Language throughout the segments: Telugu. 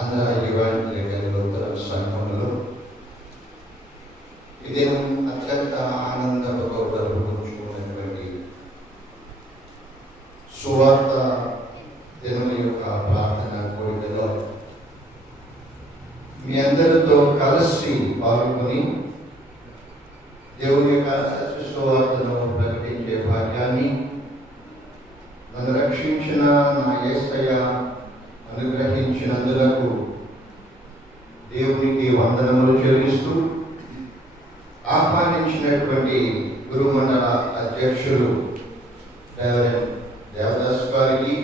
ఆంధ్ర ఈవాంజలికల్ లూథరన్ సంఘంలో ఇది అత్యంత ఆనందంతో జరుపుకుంటున్నటువంటి సువార్త దినం యొక్క ప్రార్థన కోరికలో మీ అందరితో కలిసి పాల్గొని దేవుని యొక్క సత్య సువార్తను ప్రకటించే భాగ్యాన్ని నన్ను రక్షించిన నా యేసయ్య అనుగ్రహించినందులకు దేవునికి వందనములు చెల్లిస్తూ ఆహ్వానించినటువంటి గురుమండల అధ్యక్షులు దేవదాస్ గారికి,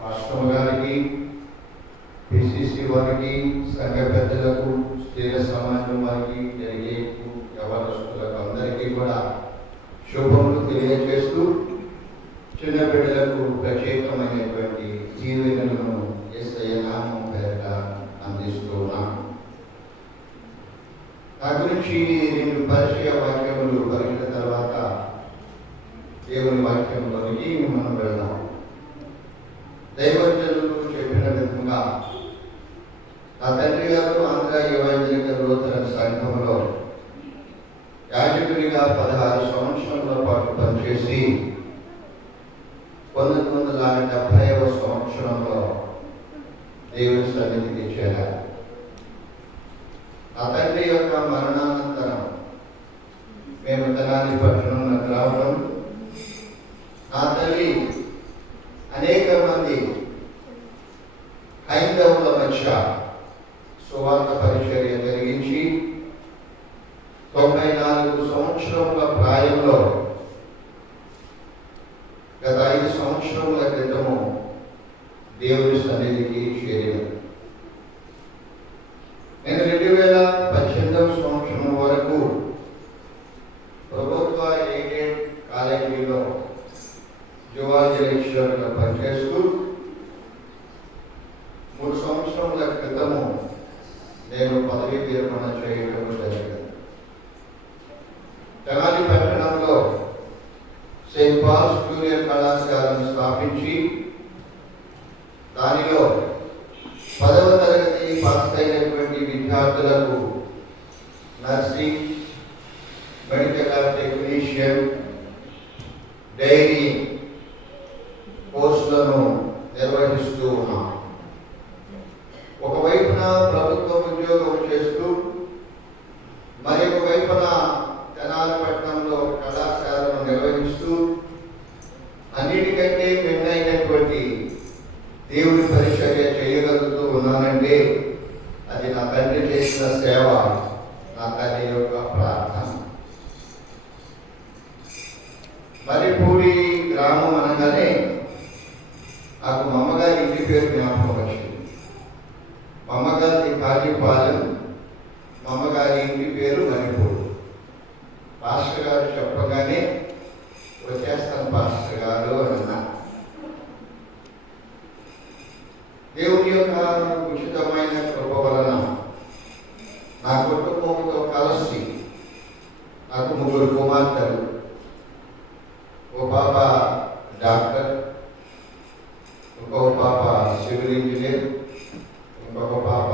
రాష్ట్రం గారికి, పిసిసి వారికి, సంఘ పెద్దలకు, స్త్రీల సమాజం వారికి, డెలిగేట్కు, యవనస్తులకు అందరికీ కూడా శుభములు తెలియజేస్తూ చిన్న బిడ్డలకు ప్రత్యేకమైనటువంటి దీవెనలను యేసయ్య నామం పేరిట అందిస్తున్నాను. నా గురించి రెండు పరిచయ వాక్యములు పలికిన తర్వాత దేవుని వాక్యంలోనికి మనం వెళ్దాం. దైవజనులు చెప్పిన విధంగా నా తండ్రి గారు ఆంధ్ర ఈవాంజలికల్ లూథరన్ సంఘంలో యాజకుడిగా 16 సంవత్సరాల పాటు పనిచేసి 1970వ సంవత్సరంలో దేవుని సన్నిధికి చేరారు. నా తండ్రి యొక్క మరణానంతరం మేము తెనాలి పట్టణంలో రావడం, నా తల్లి అనేక మంది హైందవుల మధ్య సువార్త పరిచర్య జరిగించి 94 సంవత్సరముల ప్రాయంలో గత 5 సంవత్సరముల క్రితము దేవుని సన్నిధికి చేరిన నేను 2018వ సంవత్సరం వరకు ప్రభుత్వ ఎయిడెడ్ కాలేజీలో జువాలజీ లెక్చరర్గా పనిచేస్తూ 3 సంవత్సరముల క్రితము నేను పదవీ విరమణ చేయడం జరిగింది. తెనాలి పట్టణంలో సెయింట్ పాల్స్ జూనియర్ కళాశాలను స్థాపించి దానిలో 10వ తరగతి పాస్ అయినటువంటి విద్యార్థులకు నర్సింగ్, మెడికల్ టెక్నీషియన్, డైరీ కోర్సులను నిర్వహిస్తూ ఉన్నాం. ఒకవైపున ప్రభుత్వ ఉద్యోగం చేస్తూ మరొక వైపున తెనాలి పట్టణంలో కళాశాలను నిర్వహిస్తూ అన్నిటికంటే మెండైనటువంటి దేవుని పరిచర్య చేయగలుగుతూ ఉన్నానంటే అది నా తండ్రి చేసిన సేవ, నా తల్లి యొక్క ప్రార్థన. మర్రిపూడి గ్రామం అనగానే నాకు మా అమ్మగారి ఇంటి పేరు జ్ఞాపకం వచ్చింది. మా అమ్మగారి కాళీపాలెం, మా అమ్మగారి ఇంటి పేరు మర్రిపూడి. పాస్టర్ గారు చెప్పగానే వచ్చేస్తాను పాస్టర్ గారు అని అన్నా. దేవుని యొక్క ఉచితమైన కృప వలన నా కుటుంబంతో కలిసి నాకు 3 కుమార్తెలు, ఓ పాప డాక్టర్, ఇంకొక పాప సివిల్ ఇంజనీర్, ఇంకొక పాప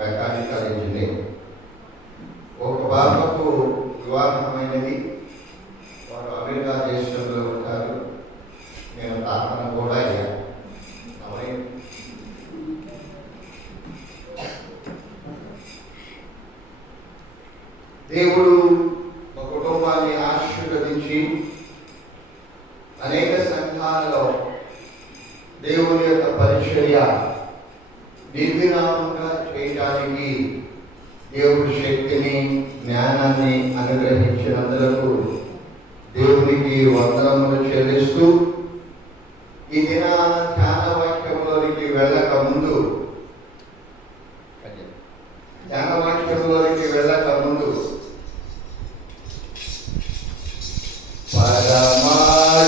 మెకానికల్ ఇంజనీర్. ఒక పాపకు వివాహమైనది, వారు అమెరికా దేశంలో ఉంటారు. నేను తాతను కూడా అయ్యాను. దేవుడు మా కుటుంబాన్ని ఆశీర్వదించి అనేక సంఘాలలో దేవుని యొక్క పరిచర్య నిర్విరామంగా చేయడానికి దేవుడి శక్తిని, జ్ఞానాన్ని అనుగ్రహించినందులకు దేవునికి వందనములు చెల్లిస్తూ ఈ దిన ధ్యాన వాక్యంలోనికి వెళ్ళక ముందు పరమా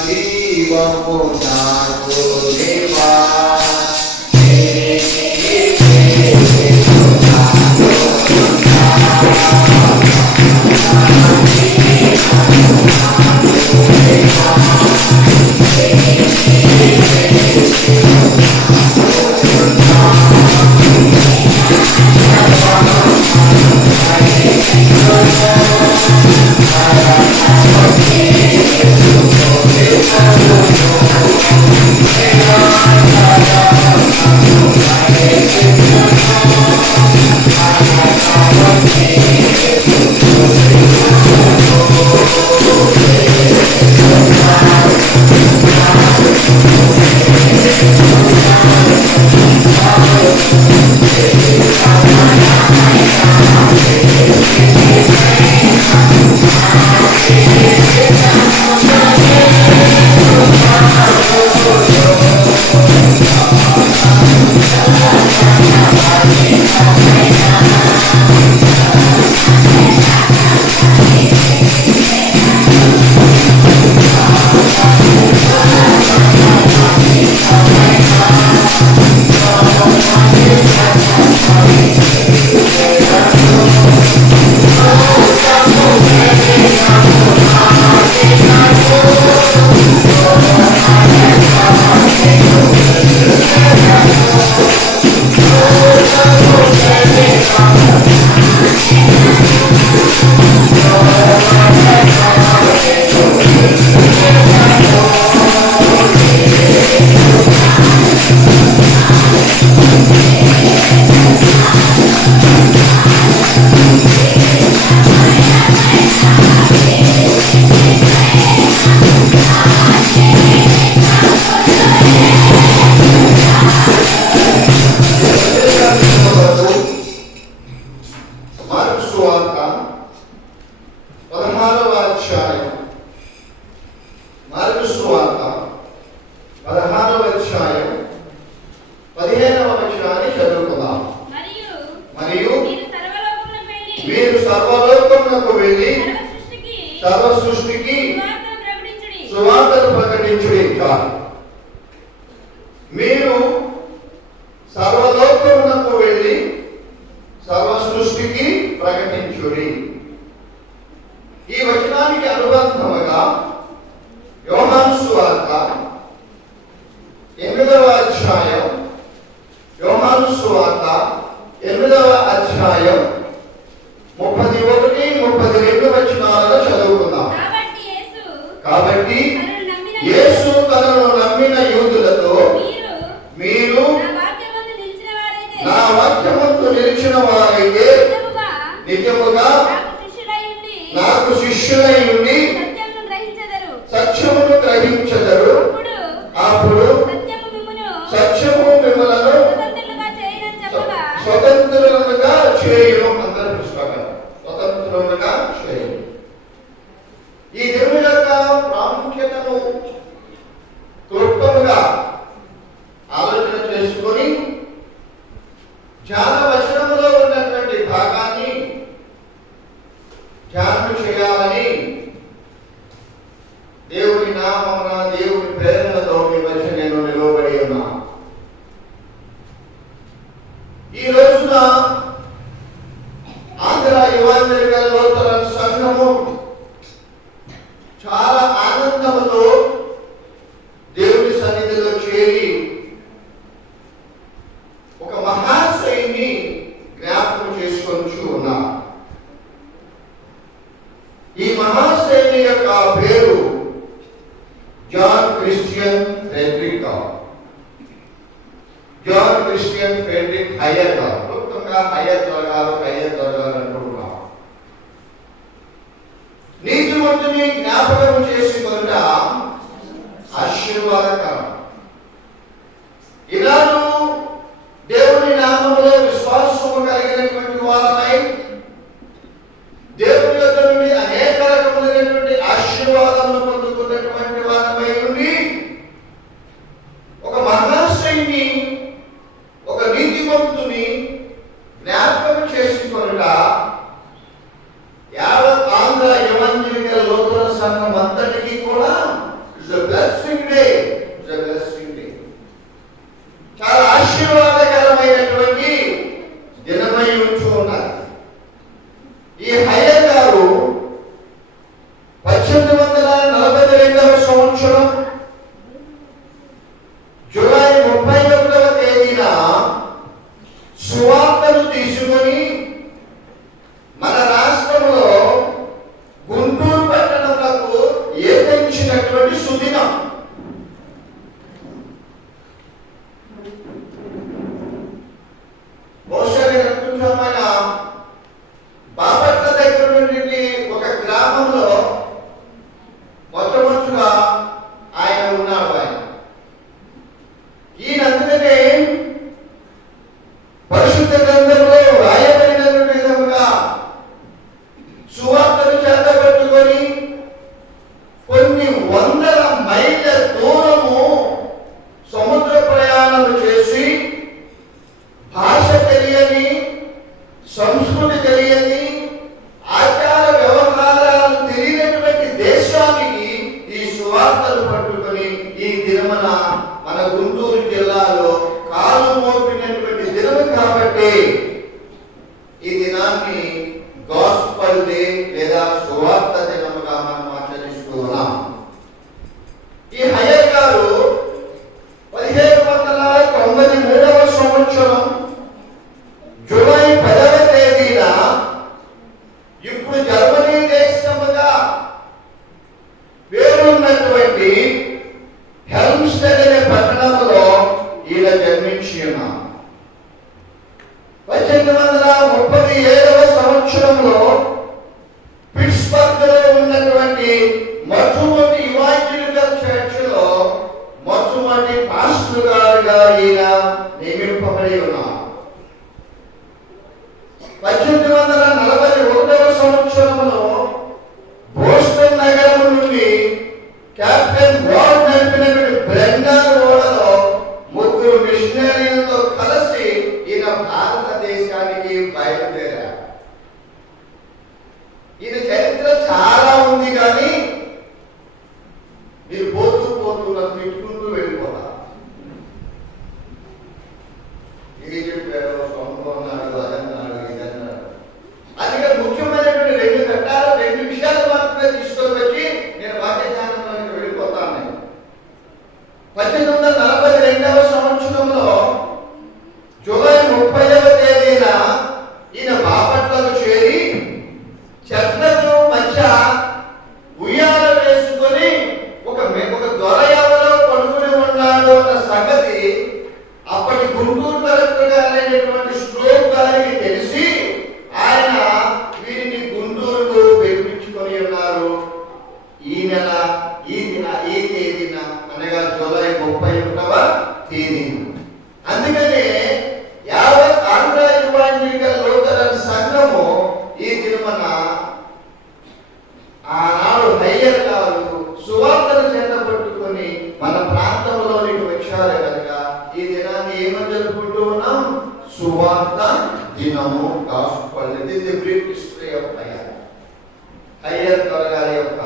జీవము నాకు దేవా Thank you. వచనాన్ని చదువుకుందాం. మరియు మీరు సర్వలోకమునకు వెళ్ళి సర్వ సృష్టికి సువార్తను ప్రకటించుడి. చాలు. మీరు సర్వలోకమునకు వెళ్ళి సర్వ సృష్టికి ప్రకటించుడి. ఈ వచనానికి అనుబంధముగా యోహాను సువార్త 8వ అధ్యాయం, యోహాను సువార్త 8వ అధ్యాయం 31, 32 వచనాలను చదువుకుందాం. కాబట్టి యేసు తనను నమ్మిన యూదులతో, మీరు నా వాక్యమందు నిలిచిన వారైతే నిజముగా నాకు శిష్యులై ఉండి సత్యమును గ్రహించెదరు. అప్పుడు సత్యము మిమ్మలను స్వతంత్రులుగా చేయును. అందరూ పుస్తకం స్వతంత్రులుగా చేయును. ఈ దేవుని యొక్క ప్రాముఖ్యతను క్లుప్తంగా ఆలోచన చేసుకొని ధ్యాన వచనములో ఉన్నటువంటి భాగాన్ని ధ్యానం చేయాలని దేవుని నామమున, దేవుని ప్రేరణతో మీ మధ్య నేను నిలవబడి ఉన్నా. ఈ రోజున ఆంధ్ర ఎవాంజలికల్ లూథరన్ సంఘము చాలా ఆనందముతో దేవుని సన్నిధిలో చేరి ఒక మహాశయుని జ్ఞాపకం చేసుకొని ఉన్నా. ఈ మహాశయుని యొక్క పేరు John Christian Frederick. John Christian Frederick Heyer గారు, క్లుప్తంగా హయ్యర్ గారు అంటున్నాం. నీతిమంతుని జ్ఞాపకం చేసుకొనుట ఆశీర్వాదకరం. ఈనాడు దేవుని నామములో విశ్వాసము కలిగినటువంటి వారమై దేవుని యొక్క నుండి అనేక రకములైనటువంటి ఆశీర్వాదములు పొందుకున్నటువంటి వారమై ఉండి ఒక మహాశయుని, ఒక నీతిమంతుని జ్ఞాపకం చేసుకొనుట యావత్ ఆంధ్ర ఎవాంజలికల్ లూథరన్ సంఘం అంతటికీ కూడా ఇట్స్ ఎ బ్లెస్సింగ్ డే. చాలా ఆశీర్వాదకరమైనటువంటి దినమై ఉంటూ ఉన్నారు. ఈ హయ్యర్ గారు 1842వ సంవత్సరం జూలై 31వ తేదీన సువార్తను తీసుకొని మన రాష్ట్రంలో గుంటూరు పట్టణంలో ఏర్పరిచినటువంటి సుదినం. బహుశా కొంచెమైన బాపట్ల దగ్గర నుండి ఒక గ్రామంలో మొట్టమొదటిగా ఆయన ఉన్నాడు. ఈయనందుకనే పరిశుద్ధ గ్రంథంలో రాయబడినటువంటి విధముగా సువార్తను చేతబట్టుకొని కొన్ని వందల మైళ్ళ దూరము సముద్ర ప్రయాణం చేసి భాష తెలియని, సంస్కృతి తెలియని, ఆచార వ్యవహారాలు తెలియనటువంటి దేశానికి ఈ సువార్తలు పట్టుకొని ఈ దినమున మన గుంటూరు జిల్లాలో కాలు మోపినటువంటి దినము కాబట్టి ఈ దినాన్ని గాస్పల్ డే లేదా సువార్త దినముగా మనం ఆచరిస్తూ ఉన్నాం. ఈ హయ్యర్ గారు 1793వ సంవత్సరం జూలై 10వ తేదీన ఇప్పుడు జర్మనీ దేశముగా పేరున్నటువంటి హెల్మ్స్టెడ్ అనే పట్టణంలో ఈయన జన్మించి ఉన్నారు. 1837వ సంవత్సరంలో పిట్స్బర్గ్ లో ఉన్నటువంటి మొట్టమొదటి ఇవాంజలికల్ చర్చ్ లో మొట్టమొదటి పాస్టర్ గారుగా ఈయన నియమింపబడి ఉన్నారు. 1841వ సంవత్సరంలో బోస్టన్ నగరం నుండి కెప్టెన్ వార్డ్ నడిపినటువంటి బ్రెండా ఓడలో 3 మిషనరీలతో కలిసి భారతదేశానికి బయలుదేరారు. ఈయన చరిత్ర చాలా ఉంది, కానీ మీరు పోతూ పోతూ నన్ను తిట్టుకుంటూ వెళ్ళిపోతారు. ఇది చెప్పారు, సొంతం అన్నాడు, అదన్నాడు, ఇదన్నాడు. అందుకని ముఖ్యమైనటువంటి 2 ఘట్టాలు, 2 విషయాలు మాత్రమే తీసుకొని వచ్చి నేను వాక్యజ్ఞానంలోకి వెళ్ళిపోతాను. నేను 1842వ సంవత్సరంలో జూలై 30వ తేదీన ఈయన బాపట్లకు చేరి చెట్లకు మధ్య ఉయ్యాల వేసుకొని ఒక దొర ఎవరో పడుకుని ఉన్నాడు అన్న సంగతి అప్పటి గుంటూరు కలెక్టర్ గారైనటువంటి స్ట్రోక్ గారికి తెలిసి ఆయన వీరిని గుంటూరుకు పిలిపించుకొని ఉన్నారు. ఈ నెల ఈ తేదీన అనగా జూలై 31వ తేదీన. అందుకనే యావత్ ఆంధ్ర ఇవాంజలికల్ లూథరన్ సంఘము ఈ దినమున ఆనాడు హయ్యర్ గారు సువార్తను చేత పట్టుకొని మన ప్రాంతంలోనికి వచ్చారు కనుక ఈ దినాన్ని ఏమని జరుపుకుంటూ ఉన్నాం? సువార్త దినము. Gospel. It is the brief history of higher గారి యొక్క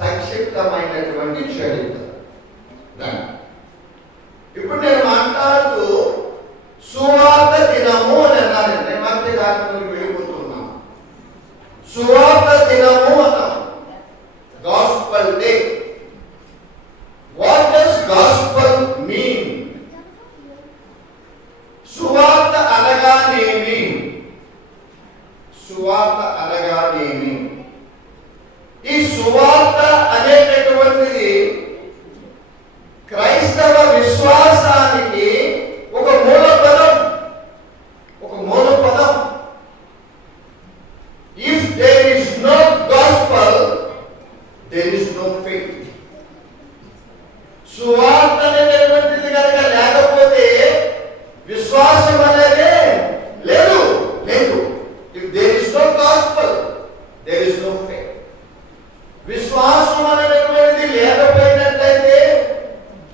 సంక్షిప్తమైనటువంటి చరిత్ర. ఇప్పుడు నేను మాట్లాడుతూ సువార్త దినము అని అన్నాను. నేను మధ్య కార్యక్రమానికి వెళ్ళిపోతున్నాను. సువార్త దినము అన్నాం. Gospel day. What does gospel mean? సువార్త అనగానేమి? సువార్త అనగానేమి? ఈ సువార్త అనేటటువంటిది క్రైస్తవ విశ్వాసానికి ఒక మూల పదం. If there is no gospel, there is no faith. సువార్త అనేటటువంటిది కనుక లేకపోతే విశ్వాసం అనేది లేదు. If there is no gospel, there is no faith. విశ్వాసం అనేటటువంటిది లేకపోయినట్లయితే,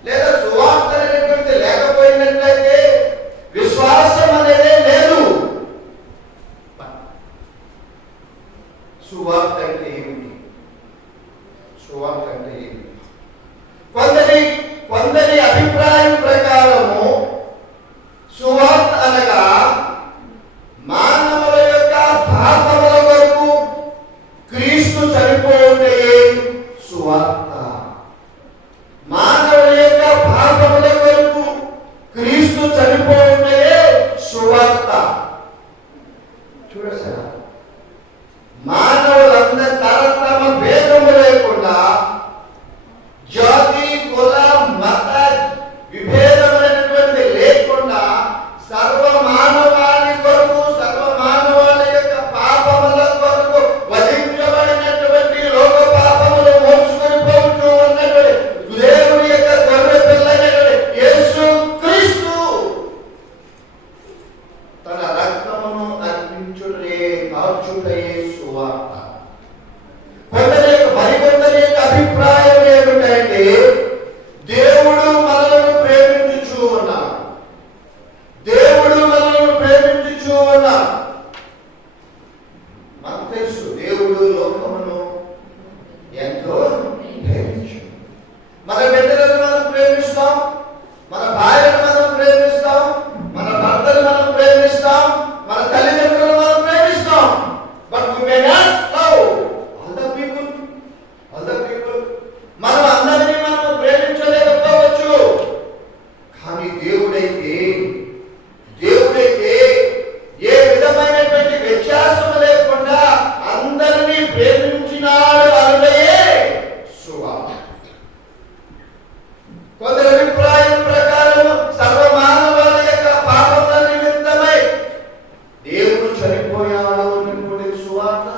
లేదా సువార్త అనేటువంటిది లేకపోయినట్లయితే విశ్వాసం అనేది లేదు. సువార్త అంటే ఏమిటి? సువార్త అంటే ఏమిటి? కొందరి అభిప్రాయం ప్రకారము సువార్త అనగా మానవుల యొక్క పాపముల వరకు క్రీస్తు చనిపోతే సువార్త. మానవుల యొక్క పాపముల వరకు క్రీస్తు చనిపోతే సువార్త. చూడసారా, మానవులందరి తరతమ భేదము లేకుండా, జాతి కుల మత విభేదమైనటువంటి లేకుండా సర్వ మానవాళి కొరకు, సర్వ మానవాళి యొక్క పాపముల కొరకు వధించబడినటువంటి లోక పాపములు మోసుకొని పోతూ ఉన్నటువంటి దేవుని యొక్క గొర్రె పిల్లైనటువంటి యేసు క్రీస్తు తన రక్తమును అర్పించుటే కాల్చుటే సువార్త. మరికొందరి యొక్క అభిప్రాయం ఏమిటంటే దేవుడు మనలను ప్రేమించుచూ ఉన్నాడు. మనకు తెలుసు దేవుడు లోకమును ఎంతో ప్రేమించు. మన బిడ్డలను మనం ప్రేమిస్తాం, మన భార్యను మనం ప్రేమిస్తాం, మన భర్తను మనం ప్రేమిస్తాం, మన తల్లిదండ్రులను మనం ప్రేమిస్తాం. But we may not love all the people. మనం అందరినీ మనం ప్రేమించలేకపోవచ్చు. కానీ దేవుడైతే ఏ విధమైనటువంటి వ్యత్యాసం లేకుండా అందరినీ ప్రేమించినాడు. అరుడయే సువార్త. కొందరి అభిప్రాయం ప్రకారం సర్వమానవాళి యొక్క పాపముల నిమిత్తమై దేవుడు చనిపోయాడు అనుకునే సువార్త.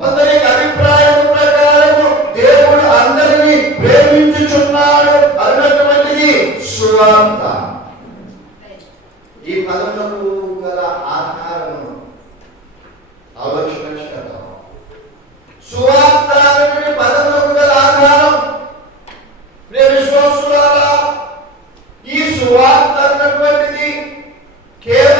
కొందరి అభిప్రాయం ప్రకారం దేవుడు అందరినీ ప్రేమించుచున్నాడు అన్నటువంటిది సువార్త. ఈ పదములకు గల ఆధారము ఆలోచన చేద్దాం. సువార్త అనే పదములకు గల ఆధారం ప్రియ విశ్వాసులారా, ఈ సువార్త అన్నటువంటిది కేవలం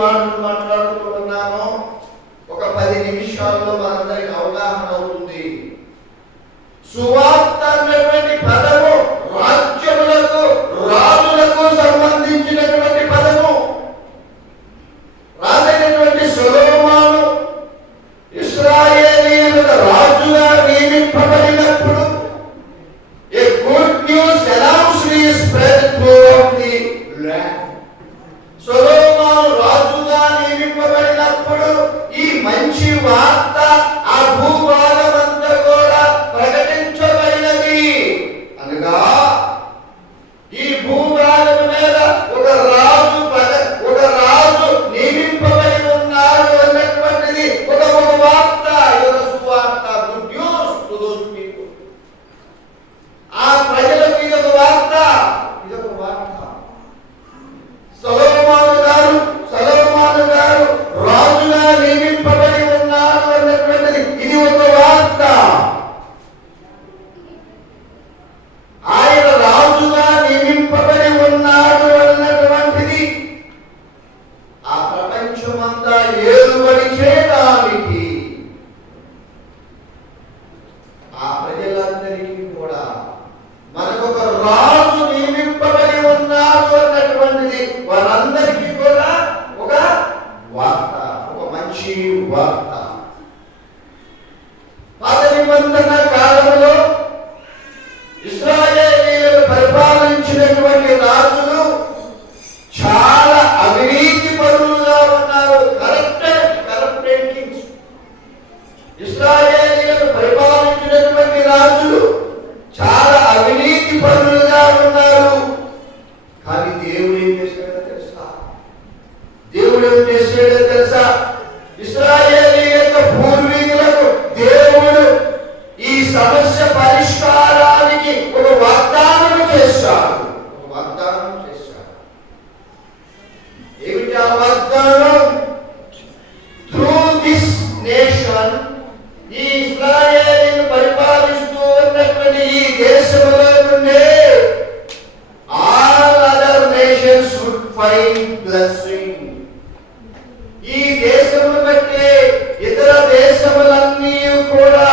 మాటలు మాట్లాడుతూ ఉన్నానో ఒక 10 నిమిషాల్లో మనందరికి అవగాహన అవుతుంది. సువార్త అన్నటువంటి పదము రాజ్యములకు, రాజులకు సంబంధించినటువంటి పదము. రాజైనటువంటి సొలొమోను ఇశ్రాయేలీయుల రాజుగా నియమింపబడినప్పుడు a good news announced is spread throughout the land. సొలొమోను రాజుగా నియమింపబడినప్పుడు ఈ మంచి వార్త ఆ భూభాగమంతా కూడా ప్రకటించబడినది. అనగా ఈ భూభాగం మీద ఒక రాజు నియమింపబడి ఉన్నాడు అన్నటువంటిది ఒక వార్త, ఒక సువార్త, good news to those people. ఆ ప్రజలకు ఇదొక వార్త. సొలొమోను గారు రాజుగా నియమింపబడి ఉన్నారు అన్నటువంటిది ఇది ఒక వార్త. ఆయన రాజుగా నియమింపబడి ఉన్నాడు అన్నటువంటిది ఆ ప్రపంచమంతా ఏలుబడి చేయడానికి, ఆ ప్రజలందరికీ కూడా మనకొక రాజు నియమింపబడి ఉన్నాడు అన్నటువంటిది వారందరికీ కూడా ఒక వార్త, ఒక మంచి వార్త. పాత నిబంధన కాలంలో ఇశ్రాయేలీయులను పరిపాలించినటువంటి రాజులు చాలా అవినీతి పరులుగా ఉన్నారు. Corrupted Kings. ఇశ్రాయేలీయులను పరిపాలించినటువంటి రాజులు చాలా అవినీతి పరులుగా ఉన్నారు. కానీ దేవుడు ఏం చేశాడో తెలుసా? ఇశ్రాయేలీయుల పూర్వీకులకు దేవుడు ఈ సమస్య పరిష్కారానికి ఒక వాగ్దానం చేశాడు. ఏమిటి ఆ వాగ్దానం? త్రూ దిస్ నేషన్, ఈ ఇశ్రాయేలీయులను పరిపాలిస్తూ ఉన్నటువంటి ఈ దేశంలో నుండే all other nations would find blessing. ఈ దేశమును బట్టి ఇతర దేశములన్నీ కూడా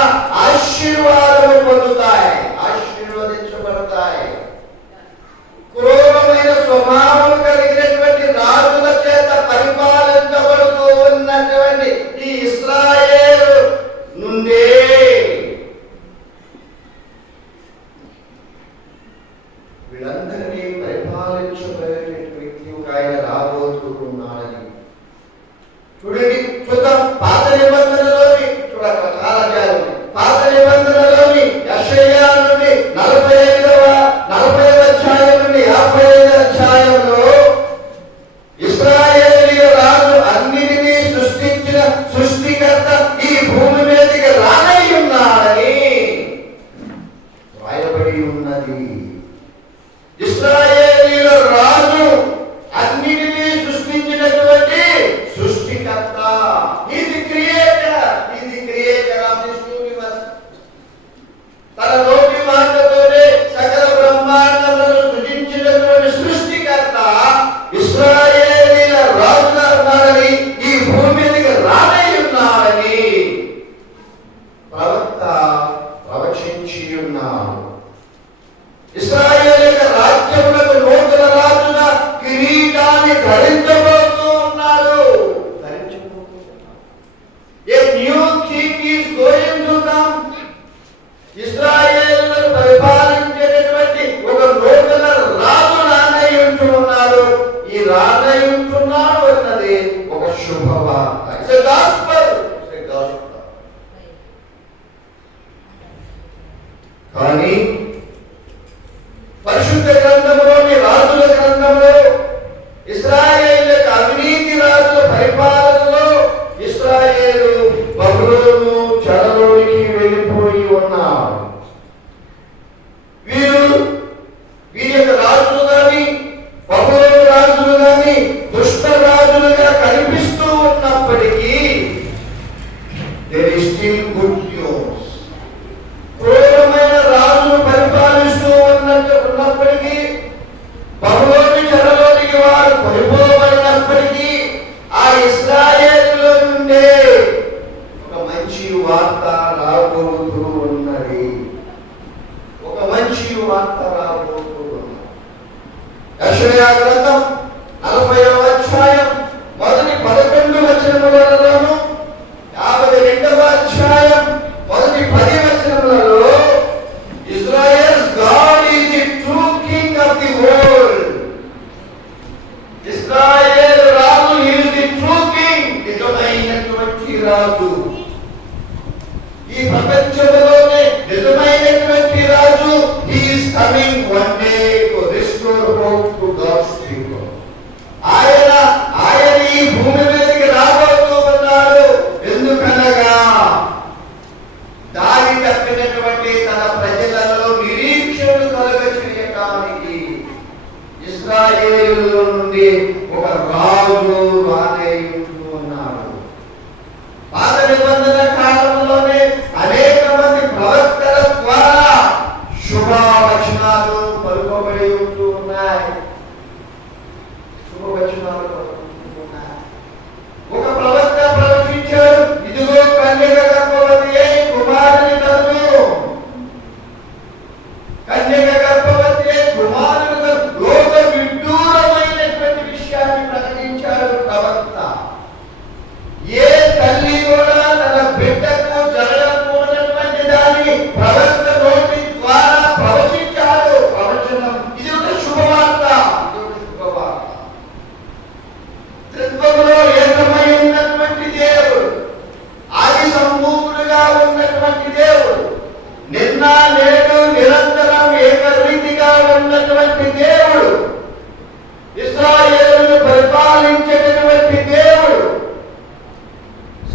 ఆశీర్వాదం పొందుతాయి, ఆశీర్వదించబడతాయి. క్రూరమైన స్వభావం కలిగినటువంటి రాజుల చేత పరిపాలించబడుతూ ఉన్నటువంటి ఈ ఇశ్రాయేలు నుండే వీళ్ళందరినీ పరిపాలించబడే వ్యక్తి ఒక ఆయన రాబోతూ ఉన్నాడని చూద్దాం. పాత నిబంధనలోని చాలా జాగ్రత్త. పాత నిబంధనలోని యెషయా నుండి 40వ అధ్యాయం నుండి 55వ అధ్యాయంలో ఇశ్రాయేలీయుల రాజు అన్నిటినీ సృష్టించిన సృష్టికర్త ఈ భూమి మీదకి రానై ఉన్నాడని రాయబడి ఉన్నది. ఇశ్రాయేలీయుల రాజు అన్నిటినీ సృష్టించినటువంటి సృష్టికర్త. Is creator of this universe. తన నోటి మాటతోనే సకల బ్రహ్మాండములను సృజించినటువంటి సృష్టికర్త ఇశ్రాయేలీయుల రాజుగా ఉన్నాడని, ఈ భూమి మీదకి రానై ఉన్నాడని ప్రవక్త ప్రవచించి ఉన్నాడు. ఇశ్రాయేలీయుల రాజ్యములకు నూతన రాజుగా కిరీటాన్ని ధరించబోతూ ఉన్నాడు. A new king is going to come. ఇశ్రాయేలులను పరిపాలించేటటువంటి ఒక నూతన రాజు రానై ఉంటున్నాడు. ఈ రానై ఉంటున్నాడు అన్నది ఒక శుభవార్త. It's a gospel. కానీ పరిశుద్ధ గ్రంథంలోని రాజుల గ్రంథంలో ఇశ్రాయేలులకు అవినీతి రాజుల పరిపాలనలో ఇశ్రాయేలు బబులోను చెరలోనికి వెళ్ళిపోయి ఉన్నారు. వీరి యొక్క రాజులు కానీ బబులోను రాజులు కానీ దుష్ట రాజులుగా కనిపిస్తూ ఉన్నప్పటికీ there is still good news. క్రూరమైన రాజును భూమి మీదకి రాబోతూ ఉన్నాడు. ఎందుకనగా దారి తప్పినటువంటి తన ప్రజలలో నిరీక్షణ కలుగ చేయటానికి ఇశ్రాయేలులో నుండి ఒక రాజు రానేయుంటూ ఉన్నాడు. పాత నిబంధన కాలంలోనే అనేక మంది ప్రవక్తల ద్వారా శుభవచనాలు పలుకబడి ఉంటూ ఉన్నాయి. శుభవచనాలు పలుకుతూ ఉన్నాయి. ఒక ప్రవక్త ప్రవచించాడు, ఇదిగో కన్యక గర్భవతి అయి కుమారుని కలుగు. కన్యక గర్భవతి అయి కుమారుని లోక విడ్డూరమైనటువంటి విషయాన్ని ప్రకటించాడు ప్రవక్త. ఏ తల్లి కూడా తన బిడ్డకు జరగకూడనటువంటి దాన్ని ప్రవక్త నోటి ద్వారా ప్రవచించాడు. ప్రవచనం ఇది ఒక శుభవార్త. త్రిత్వములో ఏకమై ఉన్నటువంటి దేవుడు, ఆది సంపూర్ణుడుగా ఉన్నటువంటి దేవుడు, నిన్న నేడు నిరంతరం ఏకరీతిగా ఉన్నటువంటి దేవుడు, ఇశ్రాయేలును పరిపాలించేటటువంటి దేవుడు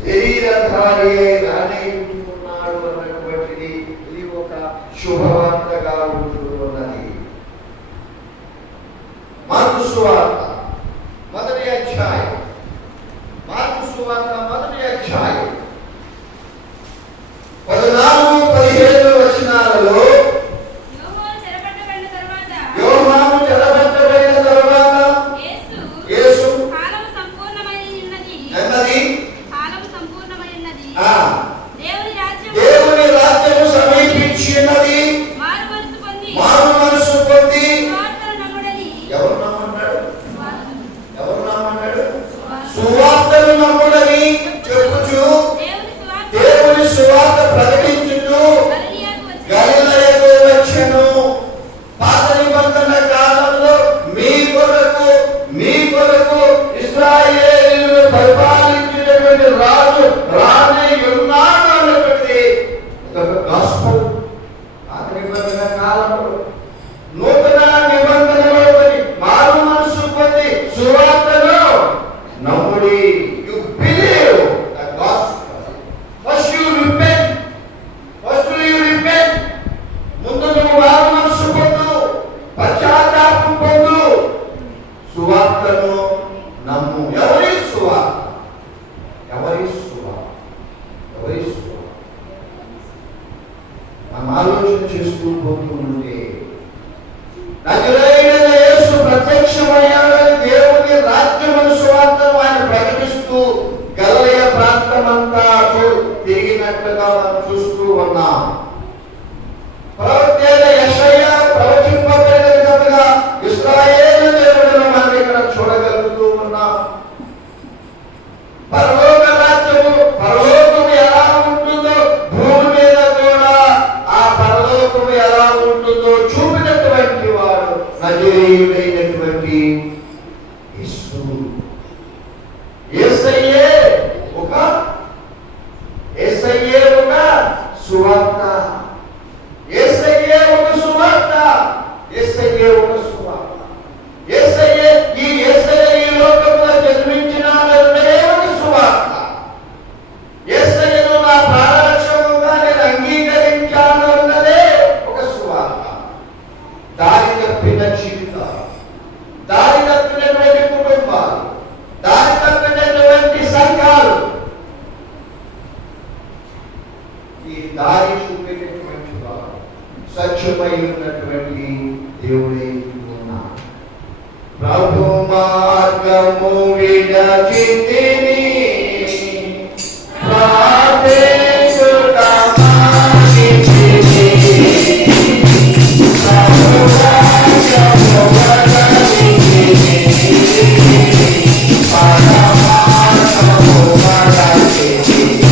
శరీరధారి రానేయున్నాడు అన్నటువంటిది ఇది ఒక శుభవార్తగా ఉంటున్నది. మార్కు సువార్త మొదటి అధ్యాయం, మార్కు సువార్త మొదటి అధ్యాయం 14-15 వచనాలలో యోహాను చెరపట్టబడిన తరువాత యేసు కాలము సంపూర్ణమై ఉన్నది. దేవుని రాజ్యము సమీపించినది. మారు మనసు పొంది ఎవరు నమ్మన్నాడు? సువార్తను నమ్ముడని చెప్పుచు దేవుని సువార్త ప్రకటించుచు గలిలయకు వచ్చెను. పాత నిబంధన కాలంలో మీ కొరకు ఇశ్రాయేలును పరిపాలించినటువంటి రాజు రానే ఉన్నాడు అన్నటువంటిది ఒక గాస్పెల్. పాత నిబంధన కాలంలో నూతన నిబంధనలో మారు మనసు పొంది సువార్తను నమ్ముడి. You believe the gospel. First you repent. ముందు నువ్వు మారు మనసు పొందు, పశ్చాత్తాపం పొందు, సువార్తను నమ్ము. ఎవరి సువార్త? మనం ఆలోచన చేస్తూ పోతుంటే నజరేయుడైన యేసు ప్రత్యక్షమయ్యాడని దేవుని రాజ్యమును సువార్తను ఆయన ప్రకటిస్తూ గలిలయ ప్రాంతమంతా తిరిగినట్లుగా మనం చూస్తూ ఉన్నాం. ప్రవక్త యెషయా ప్రవచింపబడిన విధంగా ఇశ్రాయేలు దేవుడును మనం ఇక్కడ చూడగలుగుతూ ఉన్నాం. పరలోక రాజ్యము, పరలోకము ఎలా ఉంటుందో భూమి మీద కూడా ఆ పరలోకము ఎలా ఉంటుందో చూపినటువంటి వాడు నజరేయుడైనటువంటి యేసు. యేసయ్యే ఒక సువార్త. యేసయ్యే ఒక సువార్త. యేసయ్య ఈ లోకంలో జన్మించినాడనే ఒక సువార్త. యేసయ్యను నా ప్రాణరక్షకుడుగా నేను అంగీకరించాను అన్నదే ఒక సువార్త. దారి తప్పిన జీవితాలు, దారి తప్పినటువంటి కుటుంబాలు, దారి తప్పినటువంటి సంఘాలు ఈ దారి చూపేటటువంటి వారు స్వచ్ఛమై ఉన్నటువంటి దేవుడే ఉన్నాడు. ప్రభు మార్గము విడచితిని ప్రార్థించుట మానితిని. ప్రభు మార్గము వదలితిని పరమార్థము వదలితిని.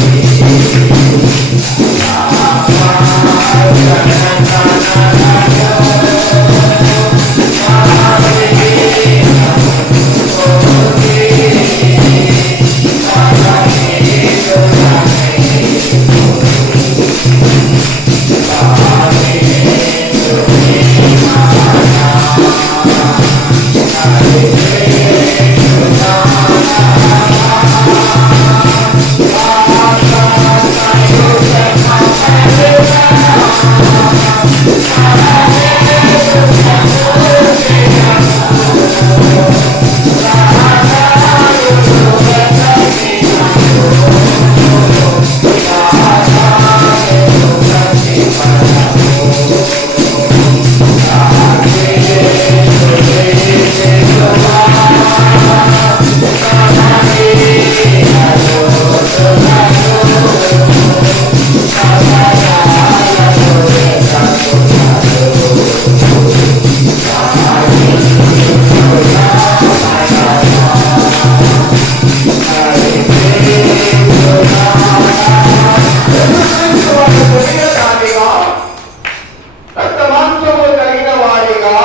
రక్త మాంసములు కలిగిన వాడిగా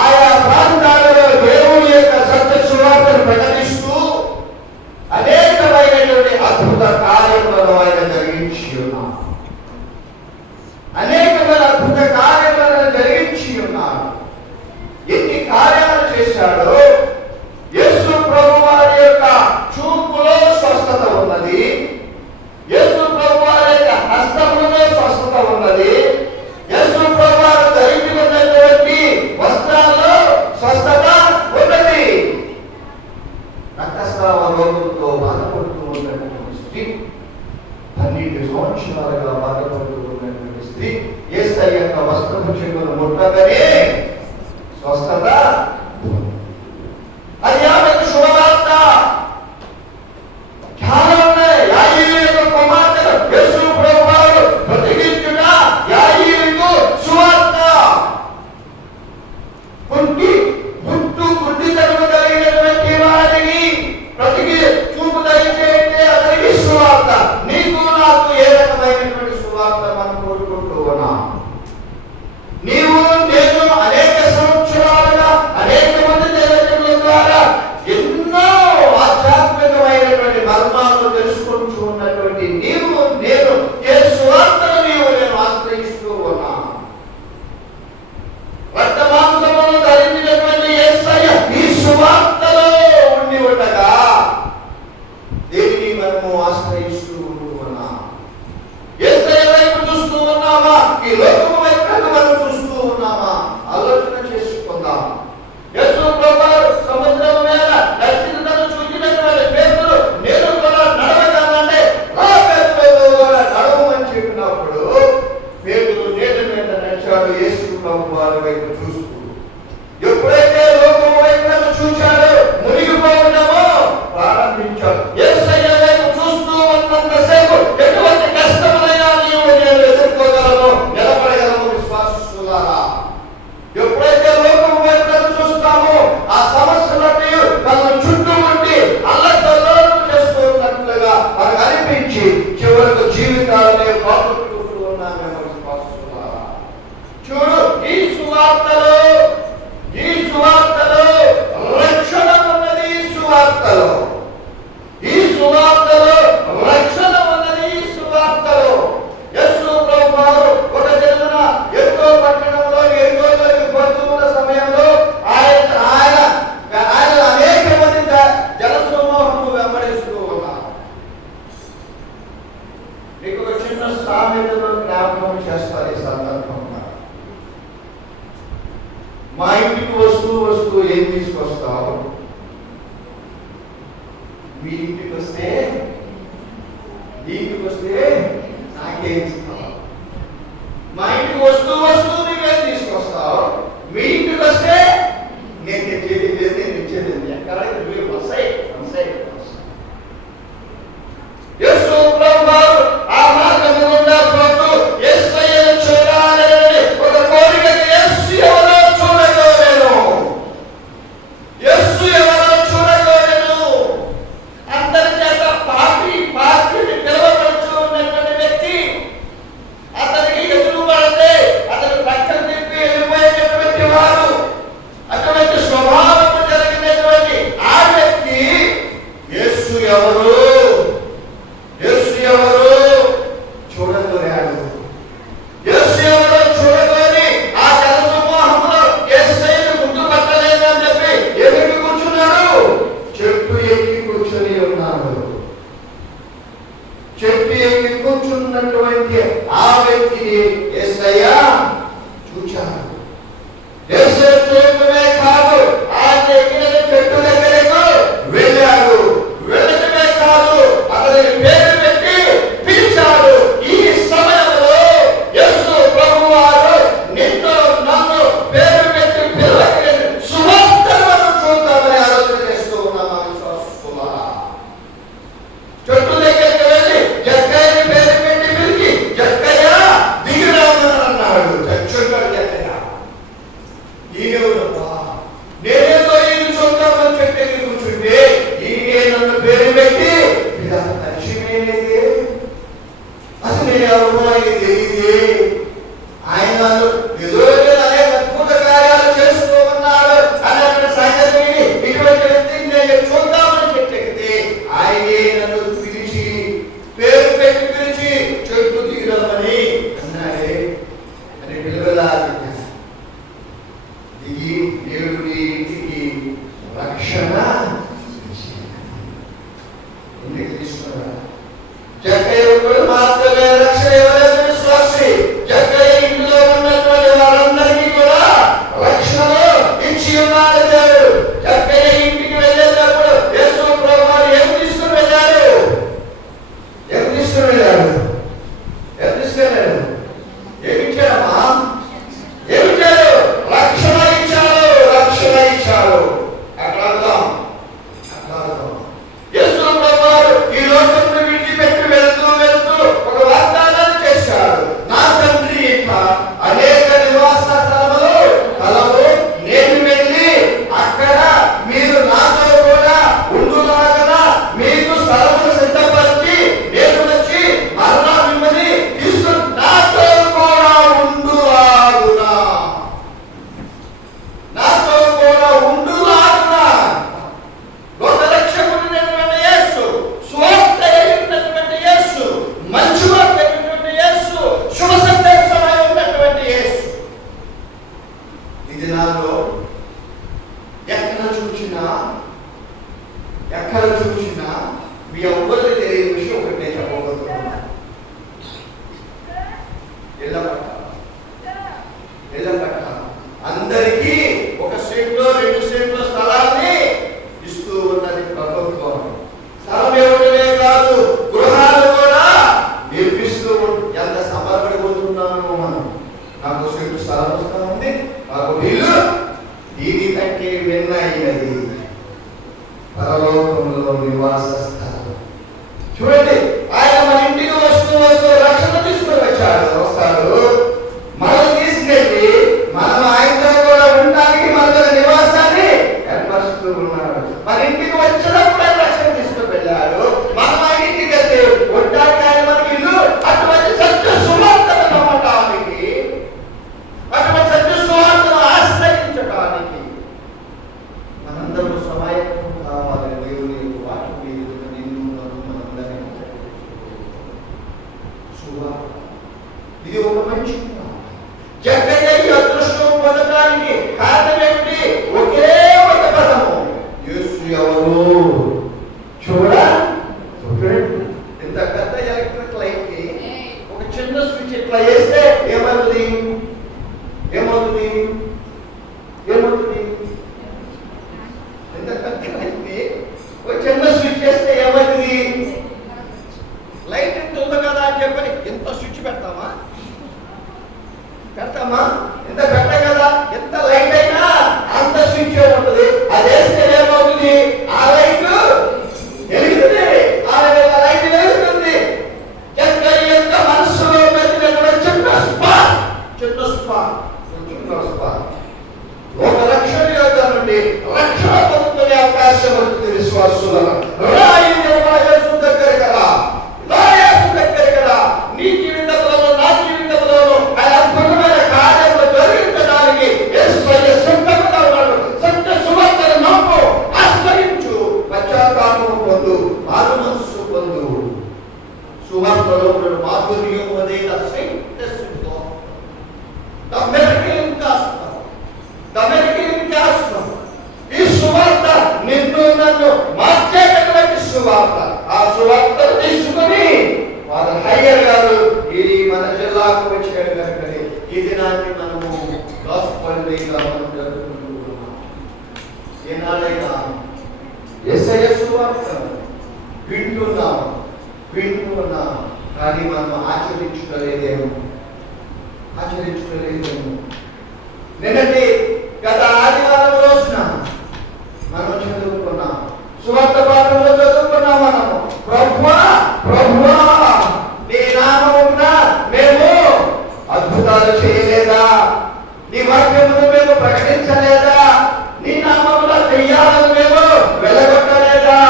ఆయా ప్రాంతాలలో దేవుని యొక్క సత్య సువార్తను ప్రకటిస్తూ అనేకమైనటువంటి అద్భుత కార్యములను ఆయన జరిగించి ఉన్నాడు. అనేకమైన అద్భుత కార్యములను జరిగించి ఉన్నాడు. ఎన్ని కార్యాలు చేశాడో, యేసు ప్రభు వారి యొక్క చూపులో స్వస్థత ఉన్నది, యేసు ప్రభు వారి యొక్క హస్తములో స్వస్థత ఉన్నది, యేసు ప్రభు వారు ధరించి ఉన్నటువంటి వస్త్రాల్లో స్వస్థత ఉన్నది. రక్తస్రావ రోగంతో బాధపడుతూ ఉన్నటువంటి స్త్రీ, 12 సంవత్సరాలుగా బాధపడుతూ ఉన్నటువంటి స్త్రీ యేసయ్య యొక్క వస్త్రపు చెంగును ముట్టగానే స్వస్థత. అది ఆమెకు శుభవార్త. చాలా ఉన్నాయి. యాయీరు యొక్క కుమార్తెను యేసు ప్రభువారు బ్రతికించుట యాయీరుకు సువార్త. గుడ్డితనము కలిగినటువంటి వారిని బ్రతికి చూపు దయచేయండి, అతనికి సువార్త. నీకు నాకు ఏ రకమైనటువంటి సువార్త మనం కోరుకుంటూ ఉన్నాం? నీవు నేను అనేక సంవత్సరాలుగా అనేక మంది దేవతల ద్వారా ఎన్నో ఆధ్యాత్మికమైనటువంటి మర్మాలను తెలుసుకుంటూ ఉన్నటువంటి నీవు నేను ఏ సువార్తను నేను ఆశ్రయిస్తూ ఉన్నా? రక్తమాంసములు ధరించినటువంటి యేసయ్య ఈ సువార్తలో ఉండి ఉండగా దేనిని మనము ఆశ్రయిస్తూ ఉన్నాం? యేసయ్య వైపు చూస్తూ ఉన్నామా? ఈ లోకము వైపు మనం చూస్తూ ఉన్నామా? ఆలోచన చేసుకుందాం. యేసు ప్రభువు సముద్రం మీద నడిచినట్టు చూచినటువంటి పేతురు నేను కూడా నడవగలనంటే ఆ పేతురు కూడా నడవమని చెప్పినప్పుడు పేతురు నీళ్ళ మీద నడిచాడు. యేసు ప్రభు వారి వైపు చూస్తూ ఎప్పుడైతే లోకం వైపు చూచాడో మునిగిపోవడమో ప్రారంభించాడు. యేసయ్య వైపు చూస్తూ ఉన్నంతసేపు ఎటువంటి కష్టములైనా నీవు నేను ఎదుర్కోగలను, నిలబడగలను విశ్వాసులారా. ఎప్పుడైతే లోకం వైపు చూస్తామో ఆ సమస్యలన్నీ మన చుట్టూ ఉండి అల్లకల్లోలం చేస్తూ ఉన్నట్లుగా మనకు అనిపించి చివరకు జీవితాలనే పోగొట్టుకుంటూ ఉన్నామేమో విశ్వాసులారా. చూడు, ఈ సువార్తలో రక్షణ ఉన్నది. ఈ సువార్తలో రక్షణ ఉన్నది. ఈ సువార్తలో యేసు ప్రభువు ఒక దినమున ఎంతో పట్టణంలో ఎరుగోలోకి పోతున్న సమయంలో ఆయన అనేక మంది జనసమూహము వెంబడిస్తూ ఉన్నారు. మీకు ఒక చిన్న సామెతను జ్ఞాపకం చేస్తారు ఈ సందర్భంగా. మా ఇంటికి వస్తూ ఏం తీసుకొస్తావు? మీ ఇంటికి వస్తే నాకేం ఇస్తావు? మా ఇంటికి వస్తూ నీకేం తీసుకొస్తావు? మీ ఇంటికి వస్తే నేను తెచ్చేది లేదు, నేను ఇచ్చేది లేదు. ఎక్కడైతే మీరు వస్తాయి. యేసు ప్రభువు ఆ మార్గము గుండా పోతూ యేసయ్యను చూడాలని ఒక కోరికకి యేసు ఎవరో చూడగోరెను. అందరి చేత పాపిని పిలవబడుతూ ఉన్నటువంటి వ్యక్తి అతనికి ఎదురు పడితే అతను పక్కన తిప్పి వెళ్ళిపోయేటటువంటి వారు, అటువంటి స్వభావం కలిగినటువంటి ఆ వ్యక్తి యేసు ఎవరు చూడగోరాడు. యేసు ఎవరో చూడగోరి ఆ జనసమూహంలో యేసయ్యను గుర్తుపట్టలేదని చెప్పి ఎదురు కూర్చున్నాడు. చెట్టు ఎక్కి కూర్చొని ఉన్నాడు. చెట్టు ఎక్కి కూర్చున్నటువంటి ఆ వ్యక్తిని యేసయ్య చూచాడు. యేసయ్య చూడటమే కాదు, ఆయన ఎక్కిన చెట్టు దగ్గరకు వెళ్ళాడు. వెళ్ళటమే కాదు, అతనికి పేరు పెట్టి పిలిచాడు. ఈ సమయంలో యేసు ప్రభువు వారు నిన్ను నన్ను పేరు పెట్టి పిలవలేదు. సువార్తను చూద్దామని ఆలోచన చేస్తూ ఉన్నాం విశ్వాసులారా. చెట్టు దగ్గరికి వెళ్ళి జక్కయ్యని పేరు పెట్టి పిలిచి, జక్కయ్య దిగిరామని అన్నాడు. చచ్చుంటాడు జక్కయ్య. నేనేదో ఈయన చూద్దామని చెట్టు ఎక్కి కూర్చుంటే ఈయన నన్ను పేరు పెట్టి పరిచయమే ఇంటికి తీసుకున్నాడు. జక్కయ్య ఒక్కడు మాత్రమే రక్షణ ఇవ్వలేదు విశ్వాసి. జక్కయ్య ఇంట్లో ఉన్నటువంటి వారందరికీ కూడా రక్షణ ఇచ్చి ఉన్నాడు దేవుడు. జక్కయ్య ఇంటికి వెళ్ళేటప్పుడు యేసు ప్రభువు ఏం తీసుకుని వెళ్ళాడు? ఏం తీసుకుని వెళ్ళాడు? ఏం తీసుకెళ్ళాడు? ఏమి ఇచ్చాడమ్మా? ఏమి ఇచ్చాడు? రక్షణ ఇచ్చాడు. రక్షణ ఇచ్చాడు. అట్లా అర్థం. యేసు ప్రభువు ఈ లోకంలో విడిచిపెట్టి వెళ్తూ వెళ్తూ ఒక వాగ్దానాన్ని చేశాడు. నా తండ్రి అనేక నివాస స్థలములు కలవు, నేను వెళ్ళి అక్కడ మీరు నాతో కూడా ఉండులాగా మీకు స్థలములు సిద్ధపరిచి నేను వచ్చి మరలా మిమ్మల్ని తీసుకుని నాతో కూడా ఉండులాగునా, నాతో కూడా ఉండులాగునా. లోకరక్షకుడైనటువంటి యేసు, సువార్త అయినటువంటి యేసు, మంచి వార్త అయినటువంటి యేసు, శుభ సందేశమై ఉన్నటువంటి యేసు. ఈ దినాల్లో ఎక్కడ చూసినా మీ ఎవ్వరికి తెలియని విషయం ఒకటి నేను చెప్పబోతున్నాను. ఎల్లపట్ట అందరికీ 1 సెంట్లో 2 సెంట్లో స్థలాన్ని ఇస్తూ ఉన్నది ప్రభుత్వం. స్థలం ఇవ్వడమే కాదు, గృహాలు కూడా నిర్మిస్తూ ఎంత సంబరపడిపోతున్నామో మనం. నాకు 1 సెంటు స్థలం వస్తూ ఉంది, నాకు ఇల్లు దీనికంటే విన్నైనది పరలోకంలో నివాస స్థలం. చూడండి, ఆయన మన ఇంటికి వస్తూ రక్షణ తీసుకుని వస్తాడు. మనం తీసుకెళ్ళి మనం ఆయనతో కూడా ఉండడానికి మన నివాసాన్ని ఏర్పరుస్తూ ఉన్నాడు. మన ఇంటికి వచ్చినప్పుడు ఆయన రక్షణ తీసుకుని వెళ్ళాడు. మనం ఆయన ఇంటికి వెళ్తే ఉండడానికి ఆయన మనకి ఇల్లు. అటువంటి సత్య సువార్తను నమ్మటానికి, అటువంటి సత్య సువార్తను ఆశ్రయించడానికి మనందరూ సహాయం కావాలి. దేవుని వాటి మీద మనందరినీ సువార్త ఇది ఒక మంచి జక్కయ్య అదృష్టం పొందడానికి కారణం ఏమిటి? ఒకే ఒక పదము, యేసు ఎవరు. చూడండి, ఇంత పెద్ద ఎలక్ట్రిక్ లైట్ కి ఒక చిన్న స్విచ్ ఇట్లా వేస్తే ఏమవుతుంది? ఇంత పెద్ద లైట్ ని ఒక చిన్న స్విచ్ వేస్తే ఏమవుతుంది? లైట్ ఎంత ఉంది కదా అని చెప్పని ఎంత స్విచ్ పెడతామా? ఎంత పెట్ట కదా, ఎంత లైట్ అయినా అంత స్విచ్ ఉంటుంది. అది వేస్తే ఏమవుతుంది? ఆ లైట్ వెలుగుతుంది, ఆ లైట్ వెలుగుతుంది. ఎంత మనసులో పెట్టినటువంటి చిన్న స్పార్క్ ఒక రక్షణ యోగ నుండి రక్షణ పొందుకునే అవకాశం ఉంటుంది విశ్వాసులను. దగ్గర నీ జీవితంలో నా జీవితంలో ఆయన అద్భుతమైన కార్యములు జరిగించడానికి యేసయ్య సిద్ధంగా ఉన్నాడు. సత్య సువార్తను నమ్ము, ఆశ్రయించు, పశ్చాత్తాపం పొందు, మారు మనస్సు పొందు. సువార్తలో మాధుర్యం అనేది ఈ సువార్త నిన్ను నన్ను మార్చేటటువంటి సువార్త. ఆ సువార్తను తీసుకుని వారు హయ్యర్ గారు ఈ మన జిల్లాకు వచ్చాడు కనుక ఈ దినాన్ని మనము గాస్పెల్ డేగా మనం జరుపుకుంటున్నాం. ఏనాడైనా యేసయ్య సువార్త వింటున్నాం, కానీ మనం ఆచరించుకోలేదేమో. నిన్నటి గత ఆదివారం రోజున మనం చదువుకున్నాం, సువార్త పాఠంలో చదువుకున్నాం మనము, ప్రభువా నీ నామమున మేము అద్భుతాలు చేయలేదా? నీ వాక్యమును మేము ప్రకటించలేదా? నీ నామమున దెయ్యాలను మేము వెలగొట్టలేదా?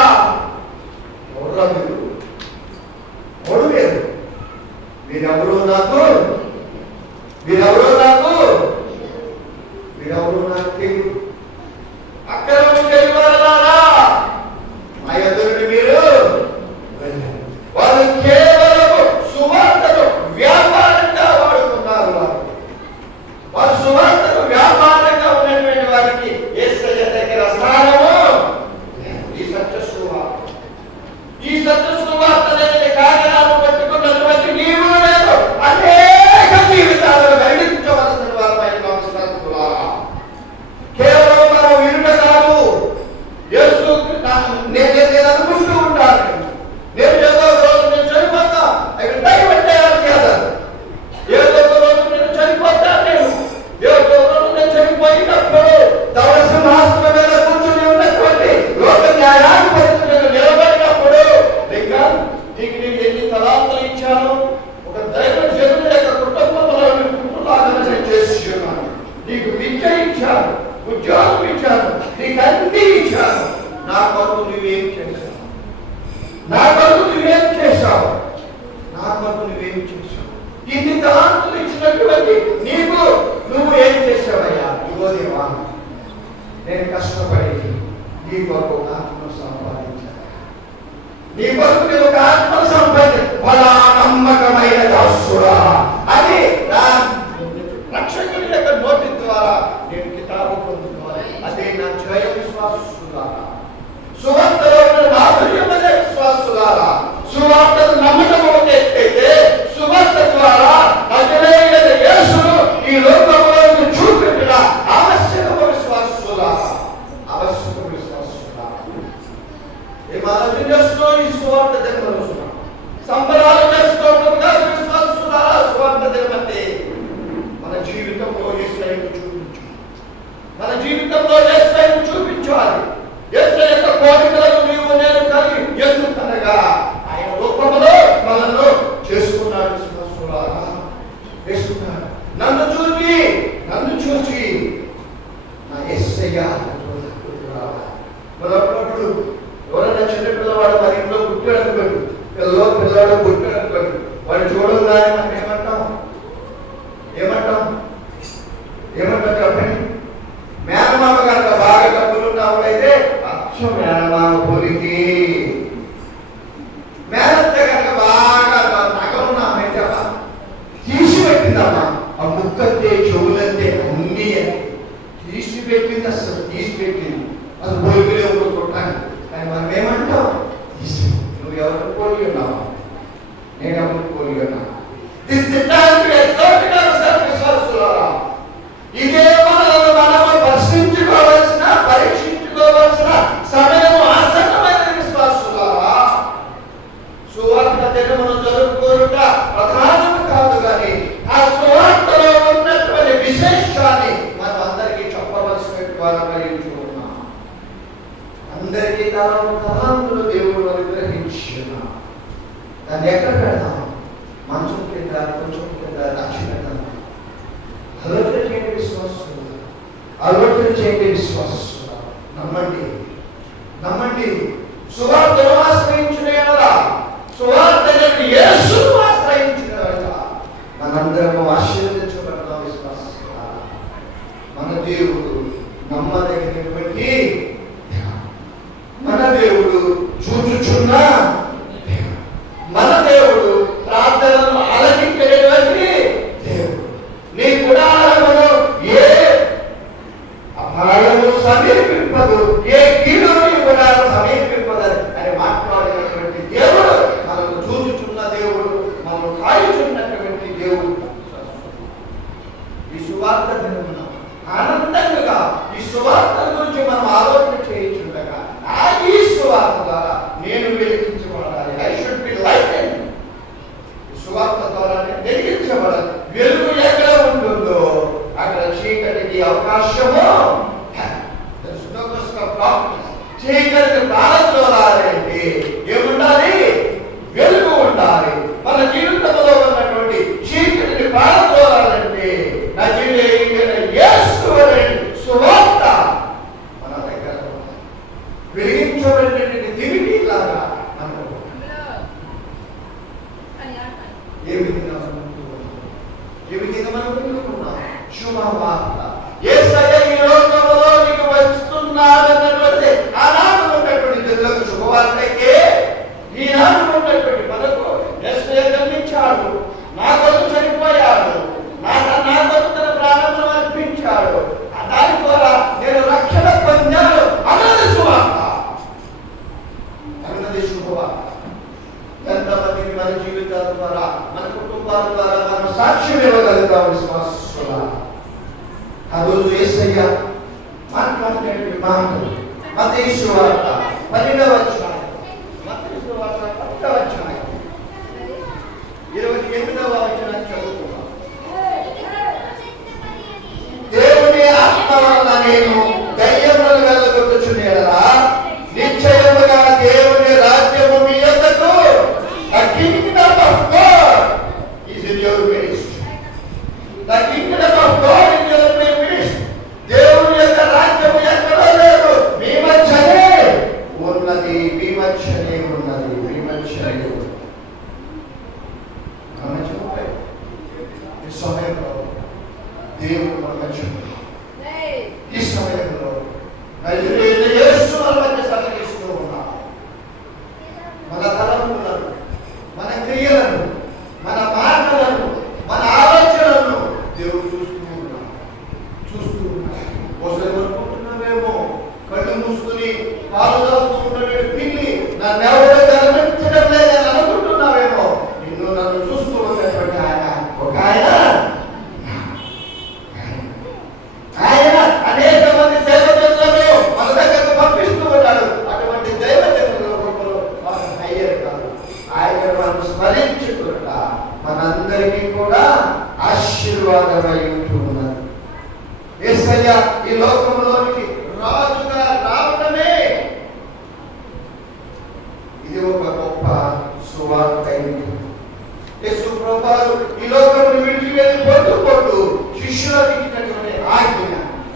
మీరెవరో నాకు ఈ సత్య సువార్త అనే కారణాలను పెట్టుకున్నటువంటి నీవు నేను అనేక జీవితాలను వెలిగించవలసిన వారమైన విశ్వాసులారా, కేవలం మనం వినుట కాదు. యేసు నేను అనుకుంటూ ఉంటాను, నేను ఏదో రోజు నేను చనిపోతా, ఏదో ఒక రోజు నేను చనిపోతాను, ఏదో రోజు నేను చనిపోయినప్పుడు తమ సింహాసనం మీద కూర్చొని ఉన్నటువంటి లోక న్యాయాధిపతి మీద నిలబడినప్పుడు నీకు నేను ఎన్ని తలాంతలు ఇచ్చాను, ఒక దైవ జనుల యొక్క కుటుంబంలో కుటుంబాలను చేసి ఉన్నాను, నీకు విద్య ఇచ్చాను, ఉద్యోగం ఇచ్చాను, నీకు అన్ని ఇచ్చాను, నా కొరకు నువ్వేం చేశావు, నా కొరకు నువ్వేం చేశావు, నా కొరకు నువ్వేం చేశావు, ఇన్ని తలాంతులు ఇచ్చినటువంటి నీకు నువ్వు ఏం చేసావయ్యా? ఇగో దేవా, నేను కష్టపడి నీ కొరకు ఒక ఆత్మను సంపాదించాను, నీ కొరకు నేను ఒక ఆత్మను సంపాదించాను, ఫలా నమ్మకమైన దాసుడా అని రక్షకుని యొక్క నోటి ద్వారా నేను కితాబు పొందుకోవాలి. అదే నా జయ విశ్వాసులారా, సువార్తలో మాధుర్యమనే విశ్వాసులారా, సువార్తను నమ్మకం అయితే సువార్త ద్వారా నజరేయుడైన యేసును ఈ లోకంలో చూపెట్టిన ఆవశ్యక విశ్వాసులారా, ఆవశ్యక విశ్వాసులారా, ఏం ఆలోచన చేస్తున్నావు? ఈ సువార్త దినమనుకున్నాం, సంబరాలు చేసుకోవడం విశ్వాసులారా. సువార్త దినమంటే మన జీవితంలో యేసయ్యను చూపించు, మన జీవితంలో యేసయ్యను చూపించాలి. యేసయ్య యొక్క కోరికలను నీవు నేను కలిగి ఎందుకనగా ఆయన రూపంలో మనల్ని చేసుకున్నాడు. విశ్వాసులారా, చేసుకున్నాడు. నన్ను చూచి నా యేసయ్య మరొకప్పుడు ఎవరైనా చిన్న పిల్లవాడు మన ఇంట్లో పుట్టాడు అనుకోండి, పిల్లవాడు పుట్టాడు అనుకోండి, వాడు చూడగానే మనం ఏమంటాం చెప్పండి? మేనమామ కనుక బాగా డబ్బులు ఉన్నప్పుడైతే అచ్చం మేనమామ పోలికి, మేనత్త కనుక బాగా నగలున్నామైతే తీసిపెట్టిందమ్మా, ఆ ముక్కంతే చెవులంతే అన్నీ తీసిపెట్టింది, అసలు తీసిపెట్టింది. అసలు పోలికలే ఊరు కొట్టాను. కానీ మనం ఏమంటాం? నువ్వు ఎవరిని పోలి ఉన్నావా? నేను ఎవరిని పోలి ఉన్నా? ఇదే మనల్ని మనము ప్రశ్నించుకోవాల్సిన, పరీక్షించుకోవాల్సిన సమయము ఆసన్నమైన విశ్వాసులారా. సువార్త దినమును జరుపుకోరుట ప్రధానం కాదు, కానీ ఆ సువార్తలో ఉన్నటువంటి విశేషాన్ని మనం అందరికీ చెప్పవలసిన వారమై ఉన్నాం. అందరికీ తలాంతులు దేవుడు అనుగ్రహించున్నాం. దాన్ని ఎక్కడ పెడతాం? మంచం కింద, కొంచెం కింద దాచి పెడతాం. ఆలోచన చేయండి విశ్వాసం, ఆలోచన చేయండి విశ్వాసం. నమ్మండి. సువార్తను ఆశ్రయించిన ఎడల, సువార్తను యేసును ఆశ్రయించిన ఎడల మనందరము ఆశీర్వదించబడతాం. విశ్వాసం మన దేవుడు నమ్మదగినటువంటి, మన దేవుడు చూచుచున్న, మన దేవుడు ప్రార్థనను ఆలకించేటువంటి దేవుడు. నీ గుడారమును ఏ అపాయము సమీపింపదు, ఏ కీడు నీ గుడారం సమీపింపదు అని మాట్లాడినటువంటి దేవుడు, మనకు చూచుచున్న దేవుడు, మనకు కాయుచున్నటువంటి దేవుడు. ఈ సువార్త దినమున ఆనందంగా ఈ సువార్త గురించి మనం ఆలోచన చేయించుండగా, ఈ సువార్త ద్వారా నేను వెలిగించబడాలి. I should be lighted. ఈ సువార్త ద్వారా నేను వెలిగించబడాలి. వెలుగు ఎక్కడ ఉంటుందో అక్కడ చీకటికి అవకాశము, చీకటికి ప్రారంభాలంటే ఏముండాలి? వెలుగు ఉండాలి. మన జీవితంలో ఉన్నటువంటి చీకటిని ప్రారంభాలంటే సువార్త మన దగ్గర వెలిగించబడినటువంటి దివిటి లాగా మనకు సువార్త ఎంతమందికి మన జీవితాల ద్వారా, మన కుటుంబాల ద్వారా మనం సాక్ష్యం ఇవ్వగలుగుతాం విశ్వాసులా. ఆ రోజు యేసయ్య మాట్లాడినటువంటి మాటలు మత్తయి సువార్త 12వ అధ్యాయం, మత్తయి సువార్త 10వ అధ్యాయం 28వ వచనం చదువుతున్నాం. దేవుని ఆత్మ వలన నేను దయ్యములను వెళ్ళగొట్టుచునేలా నిశ్చయముగా దేవుని రాజ్యము మీ యొద్దకు, the kingdom of God is in your midst. The kingdom of God is in your midst. దేవుని యొక్క రాజ్యము ఎక్కడో లేదు, మీ మధ్యనే ఉన్నది, మీ మధ్యనే ఉన్నది, మీ మధ్యనే ఉన్నది. ఈ సమయంలో దేవుడు మన మధ్య, ఈ సమయంలో యేసు మన మధ్య సహకరిస్తూ ఉన్నాడు. మన తలములను, మన క్రియలను, మన మాటలను, మన ఆలోచనలను దేవుడు చూస్తూ ఉన్నాడు. ఒకసారి అనుకుంటున్నావేమో, కళ్ళు మూసుకుని పాలు తాగుతూ ఉన్నటువంటి పిల్లి నన్ను ఎవరు గమనించడం లేదని అనుకుంటున్నావేమో. నిన్ను నన్ను చూస్తూ ఉన్నటువంటి ఆయన ఒక ఆయన అనేక మంది దైవజనులను మన దగ్గరకు పంపిస్తూ ఉంటాడు. అటువంటి దైవజనుల రూపంలో అయ్యారు కాదు, ఆయన మనం స్మరించుకుంటా మనందరికీ కూడా ఆశీర్వాదమై ఉంటున్నారు. యేసయ్య ఈ లోకంలోనికి రాజుగా రావడమే ఇది ఒక గొప్ప సువార్త. యేసు ప్రభువు ఈ లోకమును విడిచి వెళ్ళి పొట్టు శిష్యులకు ఇచ్చినటువంటి ఆజ్ఞ,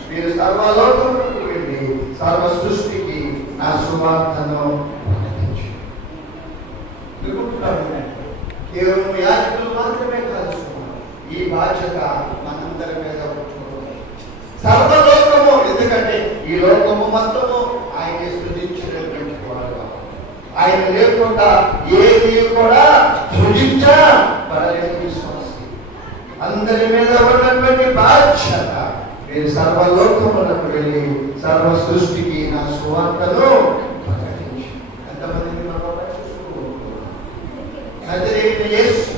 మీరు సర్వలోకములకు వెళ్ళి సర్వ సృష్టికి నా సువార్తను ప్రకటించండి. కేవలం యాజకులు మాత్రమే కాదు, ఈ బాధ్యత మనందరి మీద ఉంచుకోవాలి. సర్వలోకము, ఎందుకంటే ఈ లోకము మొత్తము ఆయన సృజించినటువంటి వాడు. ఆయన లేకుండా ఏది కూడా సృజించబడలేదు. విశ్వాసి అందరి మీద ఉన్నటువంటి బాధ్యత, మీరు సర్వలోకములకు వెళ్ళి సర్వ సృష్టికి నా సువార్తను ప్రకటించి. ఎంతమందిని మనం యేసు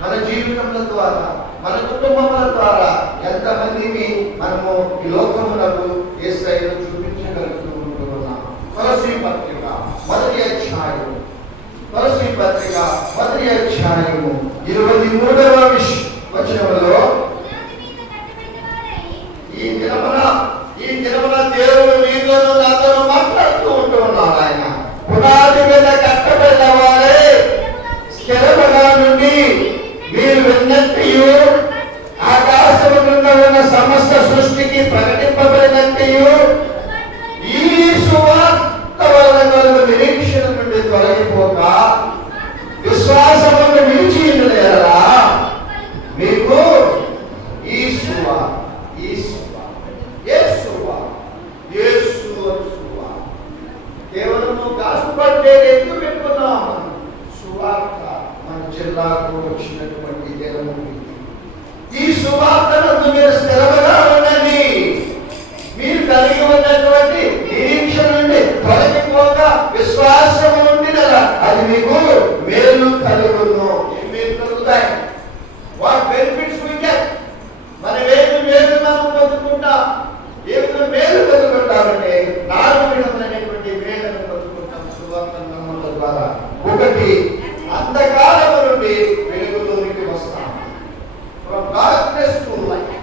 మన జీవితముల ద్వారా, మన కుటుంబముల ద్వారా ఎంతమందిని మనము ఈ లోకములకు యేసయ్యను చూపించగలుగుతూ ఉంటున్నాం. కొలస్సీ పత్రిక మొదటి అధ్యాయము 23వ వచనములో ఈ దినమున దేవుడు మీతోనూ నాతోనూ మాట్లాడుతూ ఉంటూ ఉన్నాడు. ఆయన పునాది మీద కట్టబడిన వారే స్థిరముగా నుండి మీరు విన్నట్టు ఆకాశము క్రింద ఉన్న సమస్త సృష్టికి ప్రకటింపబడినట్టు ఈ సువార్త వలన కలుగు నిరీక్షణ నుండి తొలగిపోక విశ్వాసమును నిలిచి ఉండలేరా మీకు ఈ సువార్త, కేవలము గాస్పల్ పేరు ఎందుకు పెట్టుకున్నాం? సువార్త మన జిల్లాకు వచ్చినటువంటి దినము. ఈ సువార్తను మీరు స్థిరముగా ఉండండి. మీరు కలిగి ఉన్నటువంటి నిరీక్షణ నుండి తొలగిపోక విశ్వాసము నుండి అది మీకు మేలు కలుగును. ఏం మేలు కలుగుతాయి? What benefits we get? మనం ఏమి మేలు మనం పొందుకుంటాం? ఏ విధంగా మేలు పొందుకుంటామంటే 4 విధములైనటువంటి మేలును పొందుకుంటాం సువార్త నమ్మకం ద్వారా. ఒకటి, అంధకారము నుండి వెలుగులోనికి వస్తాం. From darkness to light.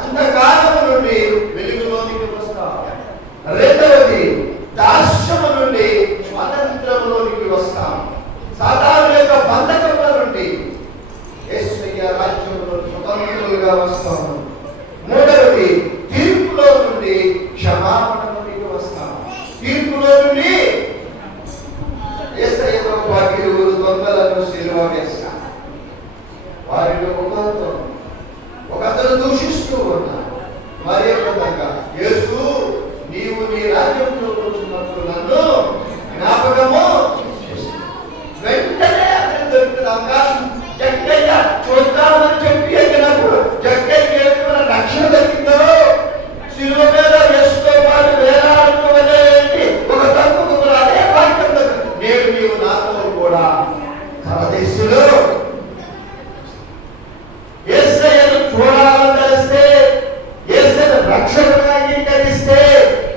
అంధకారము నుండి వెలుగులోనికి వస్తాం. రెండవది, దాస్యము నుండి స్వాతంత్రములోనికి వస్తాం. సాతాను యొక్క బంధకముల నుండి యేసయ్య రాజ్యంలో స్వతంత్రులుగా వస్తాము. మూడవది, తీర్పులో నుండి క్షమాపణలోనికి వస్తాం. తీర్పులో నుండి యేసయ్యతో పాటు 2 దొంగలను సిలువ వేస్తారు. నీవు నాతో కూడా పరదేశంలో యేసయ్యను చూడాలని తెలిస్తే, యేసయ్యను రక్షకుడిగా అంగీకరిస్తే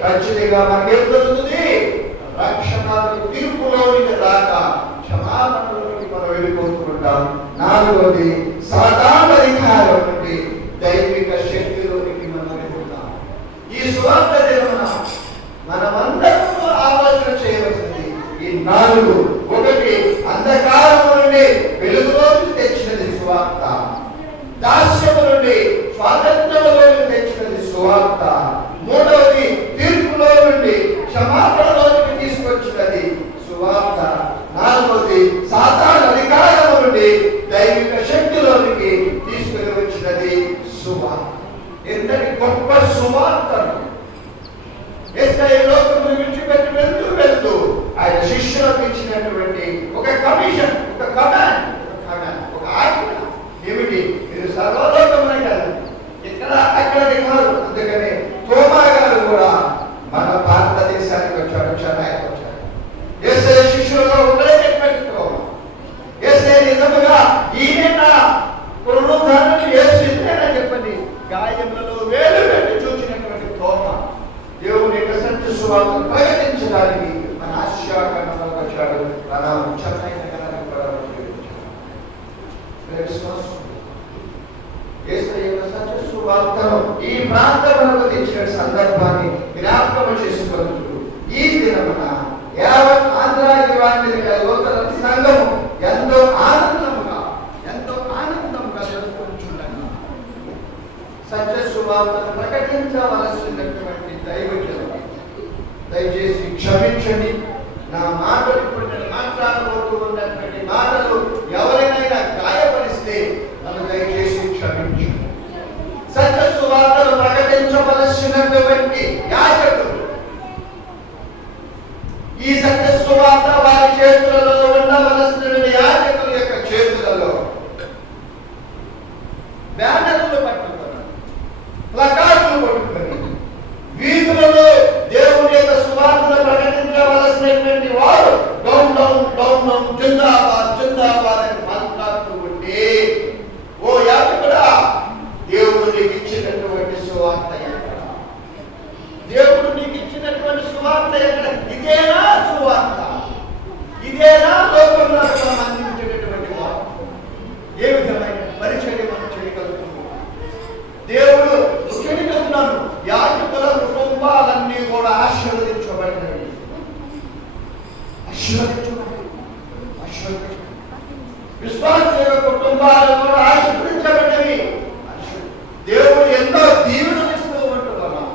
ఖచ్చితంగా మనకేం దొరుకుతుంది? రక్షణ తీర్పులోనికి రాక క్షమాపణలోకి మనం వెళ్ళిపోతుంటాం. నాలుగోది సాతాను అధికారం నుండి దైవిక శక్తిలోనికి మనం వెళ్తాం. ఈ సువార్త దినమున మనమందరూ ఆలోచన చేయవలసింది ఈ నాలుగు. ఒకటి, అంధకారం నుండి వెలుగులోకి తెచ్చినది సువార్త. దాస్యము నుండి స్వాతంత్రంలోకి తెచ్చినది సువార్త. మూడవది, తీర్పులో నుండి క్షమాపణలోకి తీసుకొచ్చినది సువార్త. నాలుగవది, సాతాను అధికారము నుండి దైవిక శక్తిలోనికి తీసుకుని వచ్చినది సువార్త. ఎంతటి గొప్ప సువార్తను యేసయ్య లోకం విడిచిపెట్టి వెళ్తూ ఆయన శిష్యులకు ఇచ్చినటువంటి ఒక కమిషన్, ఒక కమాండ్, ఒక ఆజ్ఞ ఏమిటి? మీరు సర్వలోకమైన ఇక్కడ అక్కడికి కాదు. అందుకని తోమా గారు కూడా మన భారతదేశానికి వచ్చాడు, చెన్నైకి వచ్చాడు. యేసయ్య శిష్యులలో ఉండేటటువంటి తోమా. యేసయ్య నిజముగా ఈయన పునరుద్ధానాన్ని యేసు ఇదేనని చెప్పండి గాయములలో వేలు పెట్టి చూచినటువంటి తోమా దేవుని యొక్క సత్య సువార్తను ప్రకటించడానికి మన ఆశయాకాంక్షలో వచ్చాడు. మన చెన్నై నగరానికి కూడా సత్య సువార్తను ఈ ప్రాంతములకు తెచ్చిన సందర్భాన్ని జ్ఞాపకం చేసుకుంటూ ఈ దినమున యావత్ ఆంధ్ర యువాంధ్రిక యువతర సంఘము ఎంతో ఆనందంగా జరుపుకుంటున్నాను. సత్య సువార్తను ప్రకటించవలసినటువంటి దైవజనులు దయచేసి క్షమించండి. నా మాటలు ఇప్పుడు నేను మాట్లాడబోతూ ఉన్నటువంటి మాటలు ఎవరినైనా గాయపరిస్తే నన్ను దయచేసి క్షమించండి. సత్య సువార్తను ప్రకటించవలసినటువంటి యాజకులు ఈ సత్య సువార్త వారి చేతులలో ఉండవలసినటువంటి యాజకుల యొక్క చేతులలో బ్యానర్లు పట్టుకొని, ప్లకార్డులు పట్టుకొని వీధులలో దేవుని యొక్క సువార్తను ప్రకటించవలసినటువంటి వారు డౌన్ డౌన్ డౌన్ డౌన్ జిందాబాద్ జిందాబాద్ అని మాట్లాడుతూ ఉంటే, ఓ యాజకుడా, దేవుడు నీకు ఇచ్చినటువంటి సువార్త ఎక్కడ? దేవుడు నీకు ఇచ్చినటువంటి సువార్త ఎక్కడ? ఇదేనా సువార్త? ఇదేనా లోకంలో మనం అందించేటటువంటి వార్త? ఏ విధమైన పరిచర్య మనం చేయగలుగుతున్నాం? దేవుడు చెడుతున్నాను. యాజకుల కుటుంబాలన్నీ కూడా ఆశీర్వదించబడినవి. విశ్వాస కుటుంబాలు కూడా ఆశీర్వదించబడినవి. దేవుడు ఎన్నో దీవెనలు ఇస్తూ ఉంటున్నాం.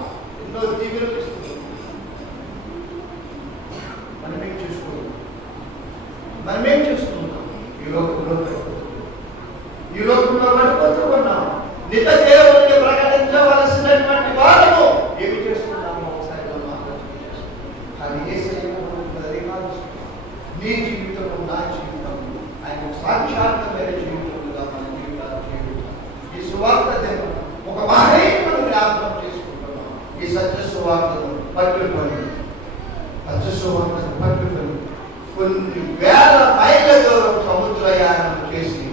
ఎన్నో దీవెనలు ఇస్తూ మనమేం చేస్తున్నాం? ఈ లోకంలో పడిపోతూ ఉన్నాం. నిజ దేవుడిని ప్రకటించవలసినటువంటి వారము ఏమి చేస్తున్నాము? ఒకసారి అది నీ జీవితం, నా జీవితం ఆయన సాక్షాత్మైన జీవితంగా మన జీవితాలు జీవితం. ఈ సువార్త దినం ఒక మహనీయులను జ్ఞాపకం చేసుకుంటున్నాం. ఈ సత్య సువార్తను పట్టుకొని కొన్ని వేల మైళ్ళ దూరం సముద్రయానం చేసి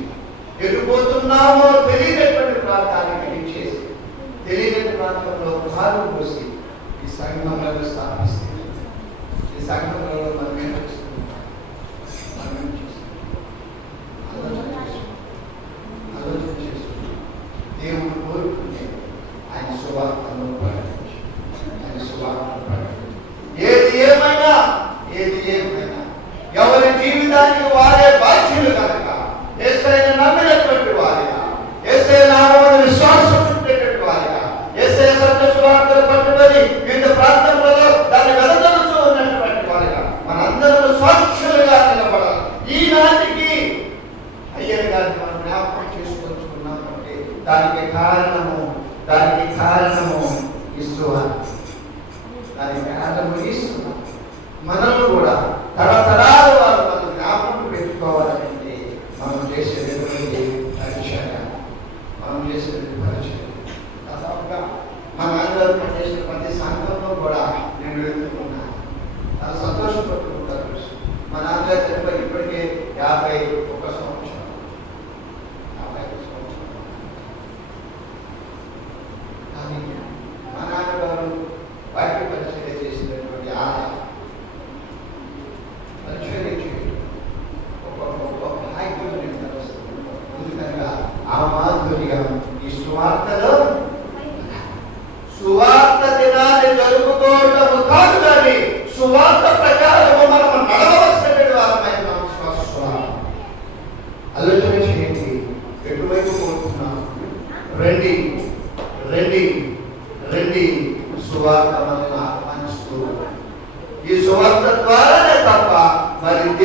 ఎటుపోతున్నామో తెలియనటువంటి ప్రాంతానికి చేసి తెలియని ప్రాంతంలో కాలు పోసి ఈ సంఘంలో స్థాపిస్తే ఈ సంఘంలో మనం ఏం చేస్తున్నాం? ఆలోచన చేస్తున్నాం. దేవుడు కోరుకుంటే ఆయన సువార్తను ప్రకటించి ఆయన సువార్తను ప్రకటించి ఏది ఏమైనా ఎవరి జీవితానికి వారే బాధ్యులు కనుక యేసయ్యను నమ్మినటువంటి వారిగా, యేసయ్య నామమున విశ్వాసం ఉండేటువంటి వారిగా, యేసయ్య సత్య సువార్తను పట్టుకొని వివిధ ప్రాంతాలలో దాన్ని వెదజల్లుతూ ఉన్నటువంటి వారిగా మనందరూ సాక్షులుగా నిలబడాలి. ఈనాటికి అయ్యర్ గారిని మనం జ్ఞాపకం చేసుకొచ్చుకున్నామంటే దానికి కారణము ఇస్తున్నారు. దానికి కారణము ఇస్తున్నారు. మనల్ని కూడా తరతరాల వారు మనం జ్ఞాపకం పెట్టి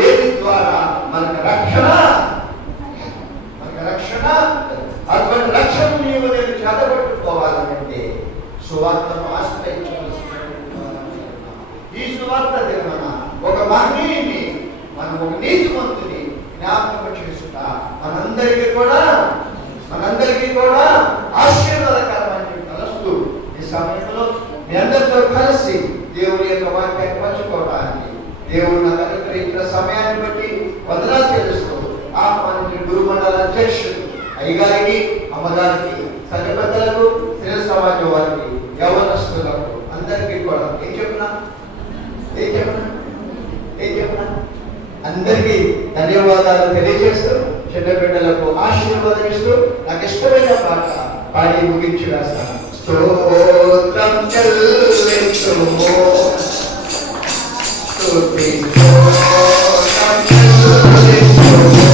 దేని ద్వారా మనకు రక్షణ, అటువంటి రక్షణ నీవు నేను చేతబట్టుకోవాలంటే సువార్తను ఆశ్రయించవలసిన ఈ సువార్త దినమున ఒక మహనీయుని, మనం ఒక నీతిమంతుని జ్ఞాపకం చేసుకుంటా మనందరికీ కూడా ఆశీర్వాదకరమని తలస్తూ ఈ సమయంలో మీ అందరితో కలిసి దేవుని యొక్క వాక్యాన్ని పంచుకోవడానికి దేవుడు నాకు అనుగ్రహించిన సమయాన్ని బట్టి వందనాలు చెల్లిస్తూ ఆహ్వానించిన గురుమండల అధ్యక్షుడు అయ్యగారికి, అమ్మగారికి, సంఘ పెద్దలకు, స్త్రీ సమాజం వారికి, యవనస్తులకు అందరికీ కూడా ఏం చెప్పినా అందరికీ ధన్యవాదాలు తెలియజేస్తూ చిన్న బిడ్డలకు ఆశీర్వాదం ఇస్తూ నాకు ఇష్టమైన పాట పాడి ముగించి వేస్తాను. స్తోత్రం చెల్లించుము, స్తుతిస్తోత్రం చెల్లించుము,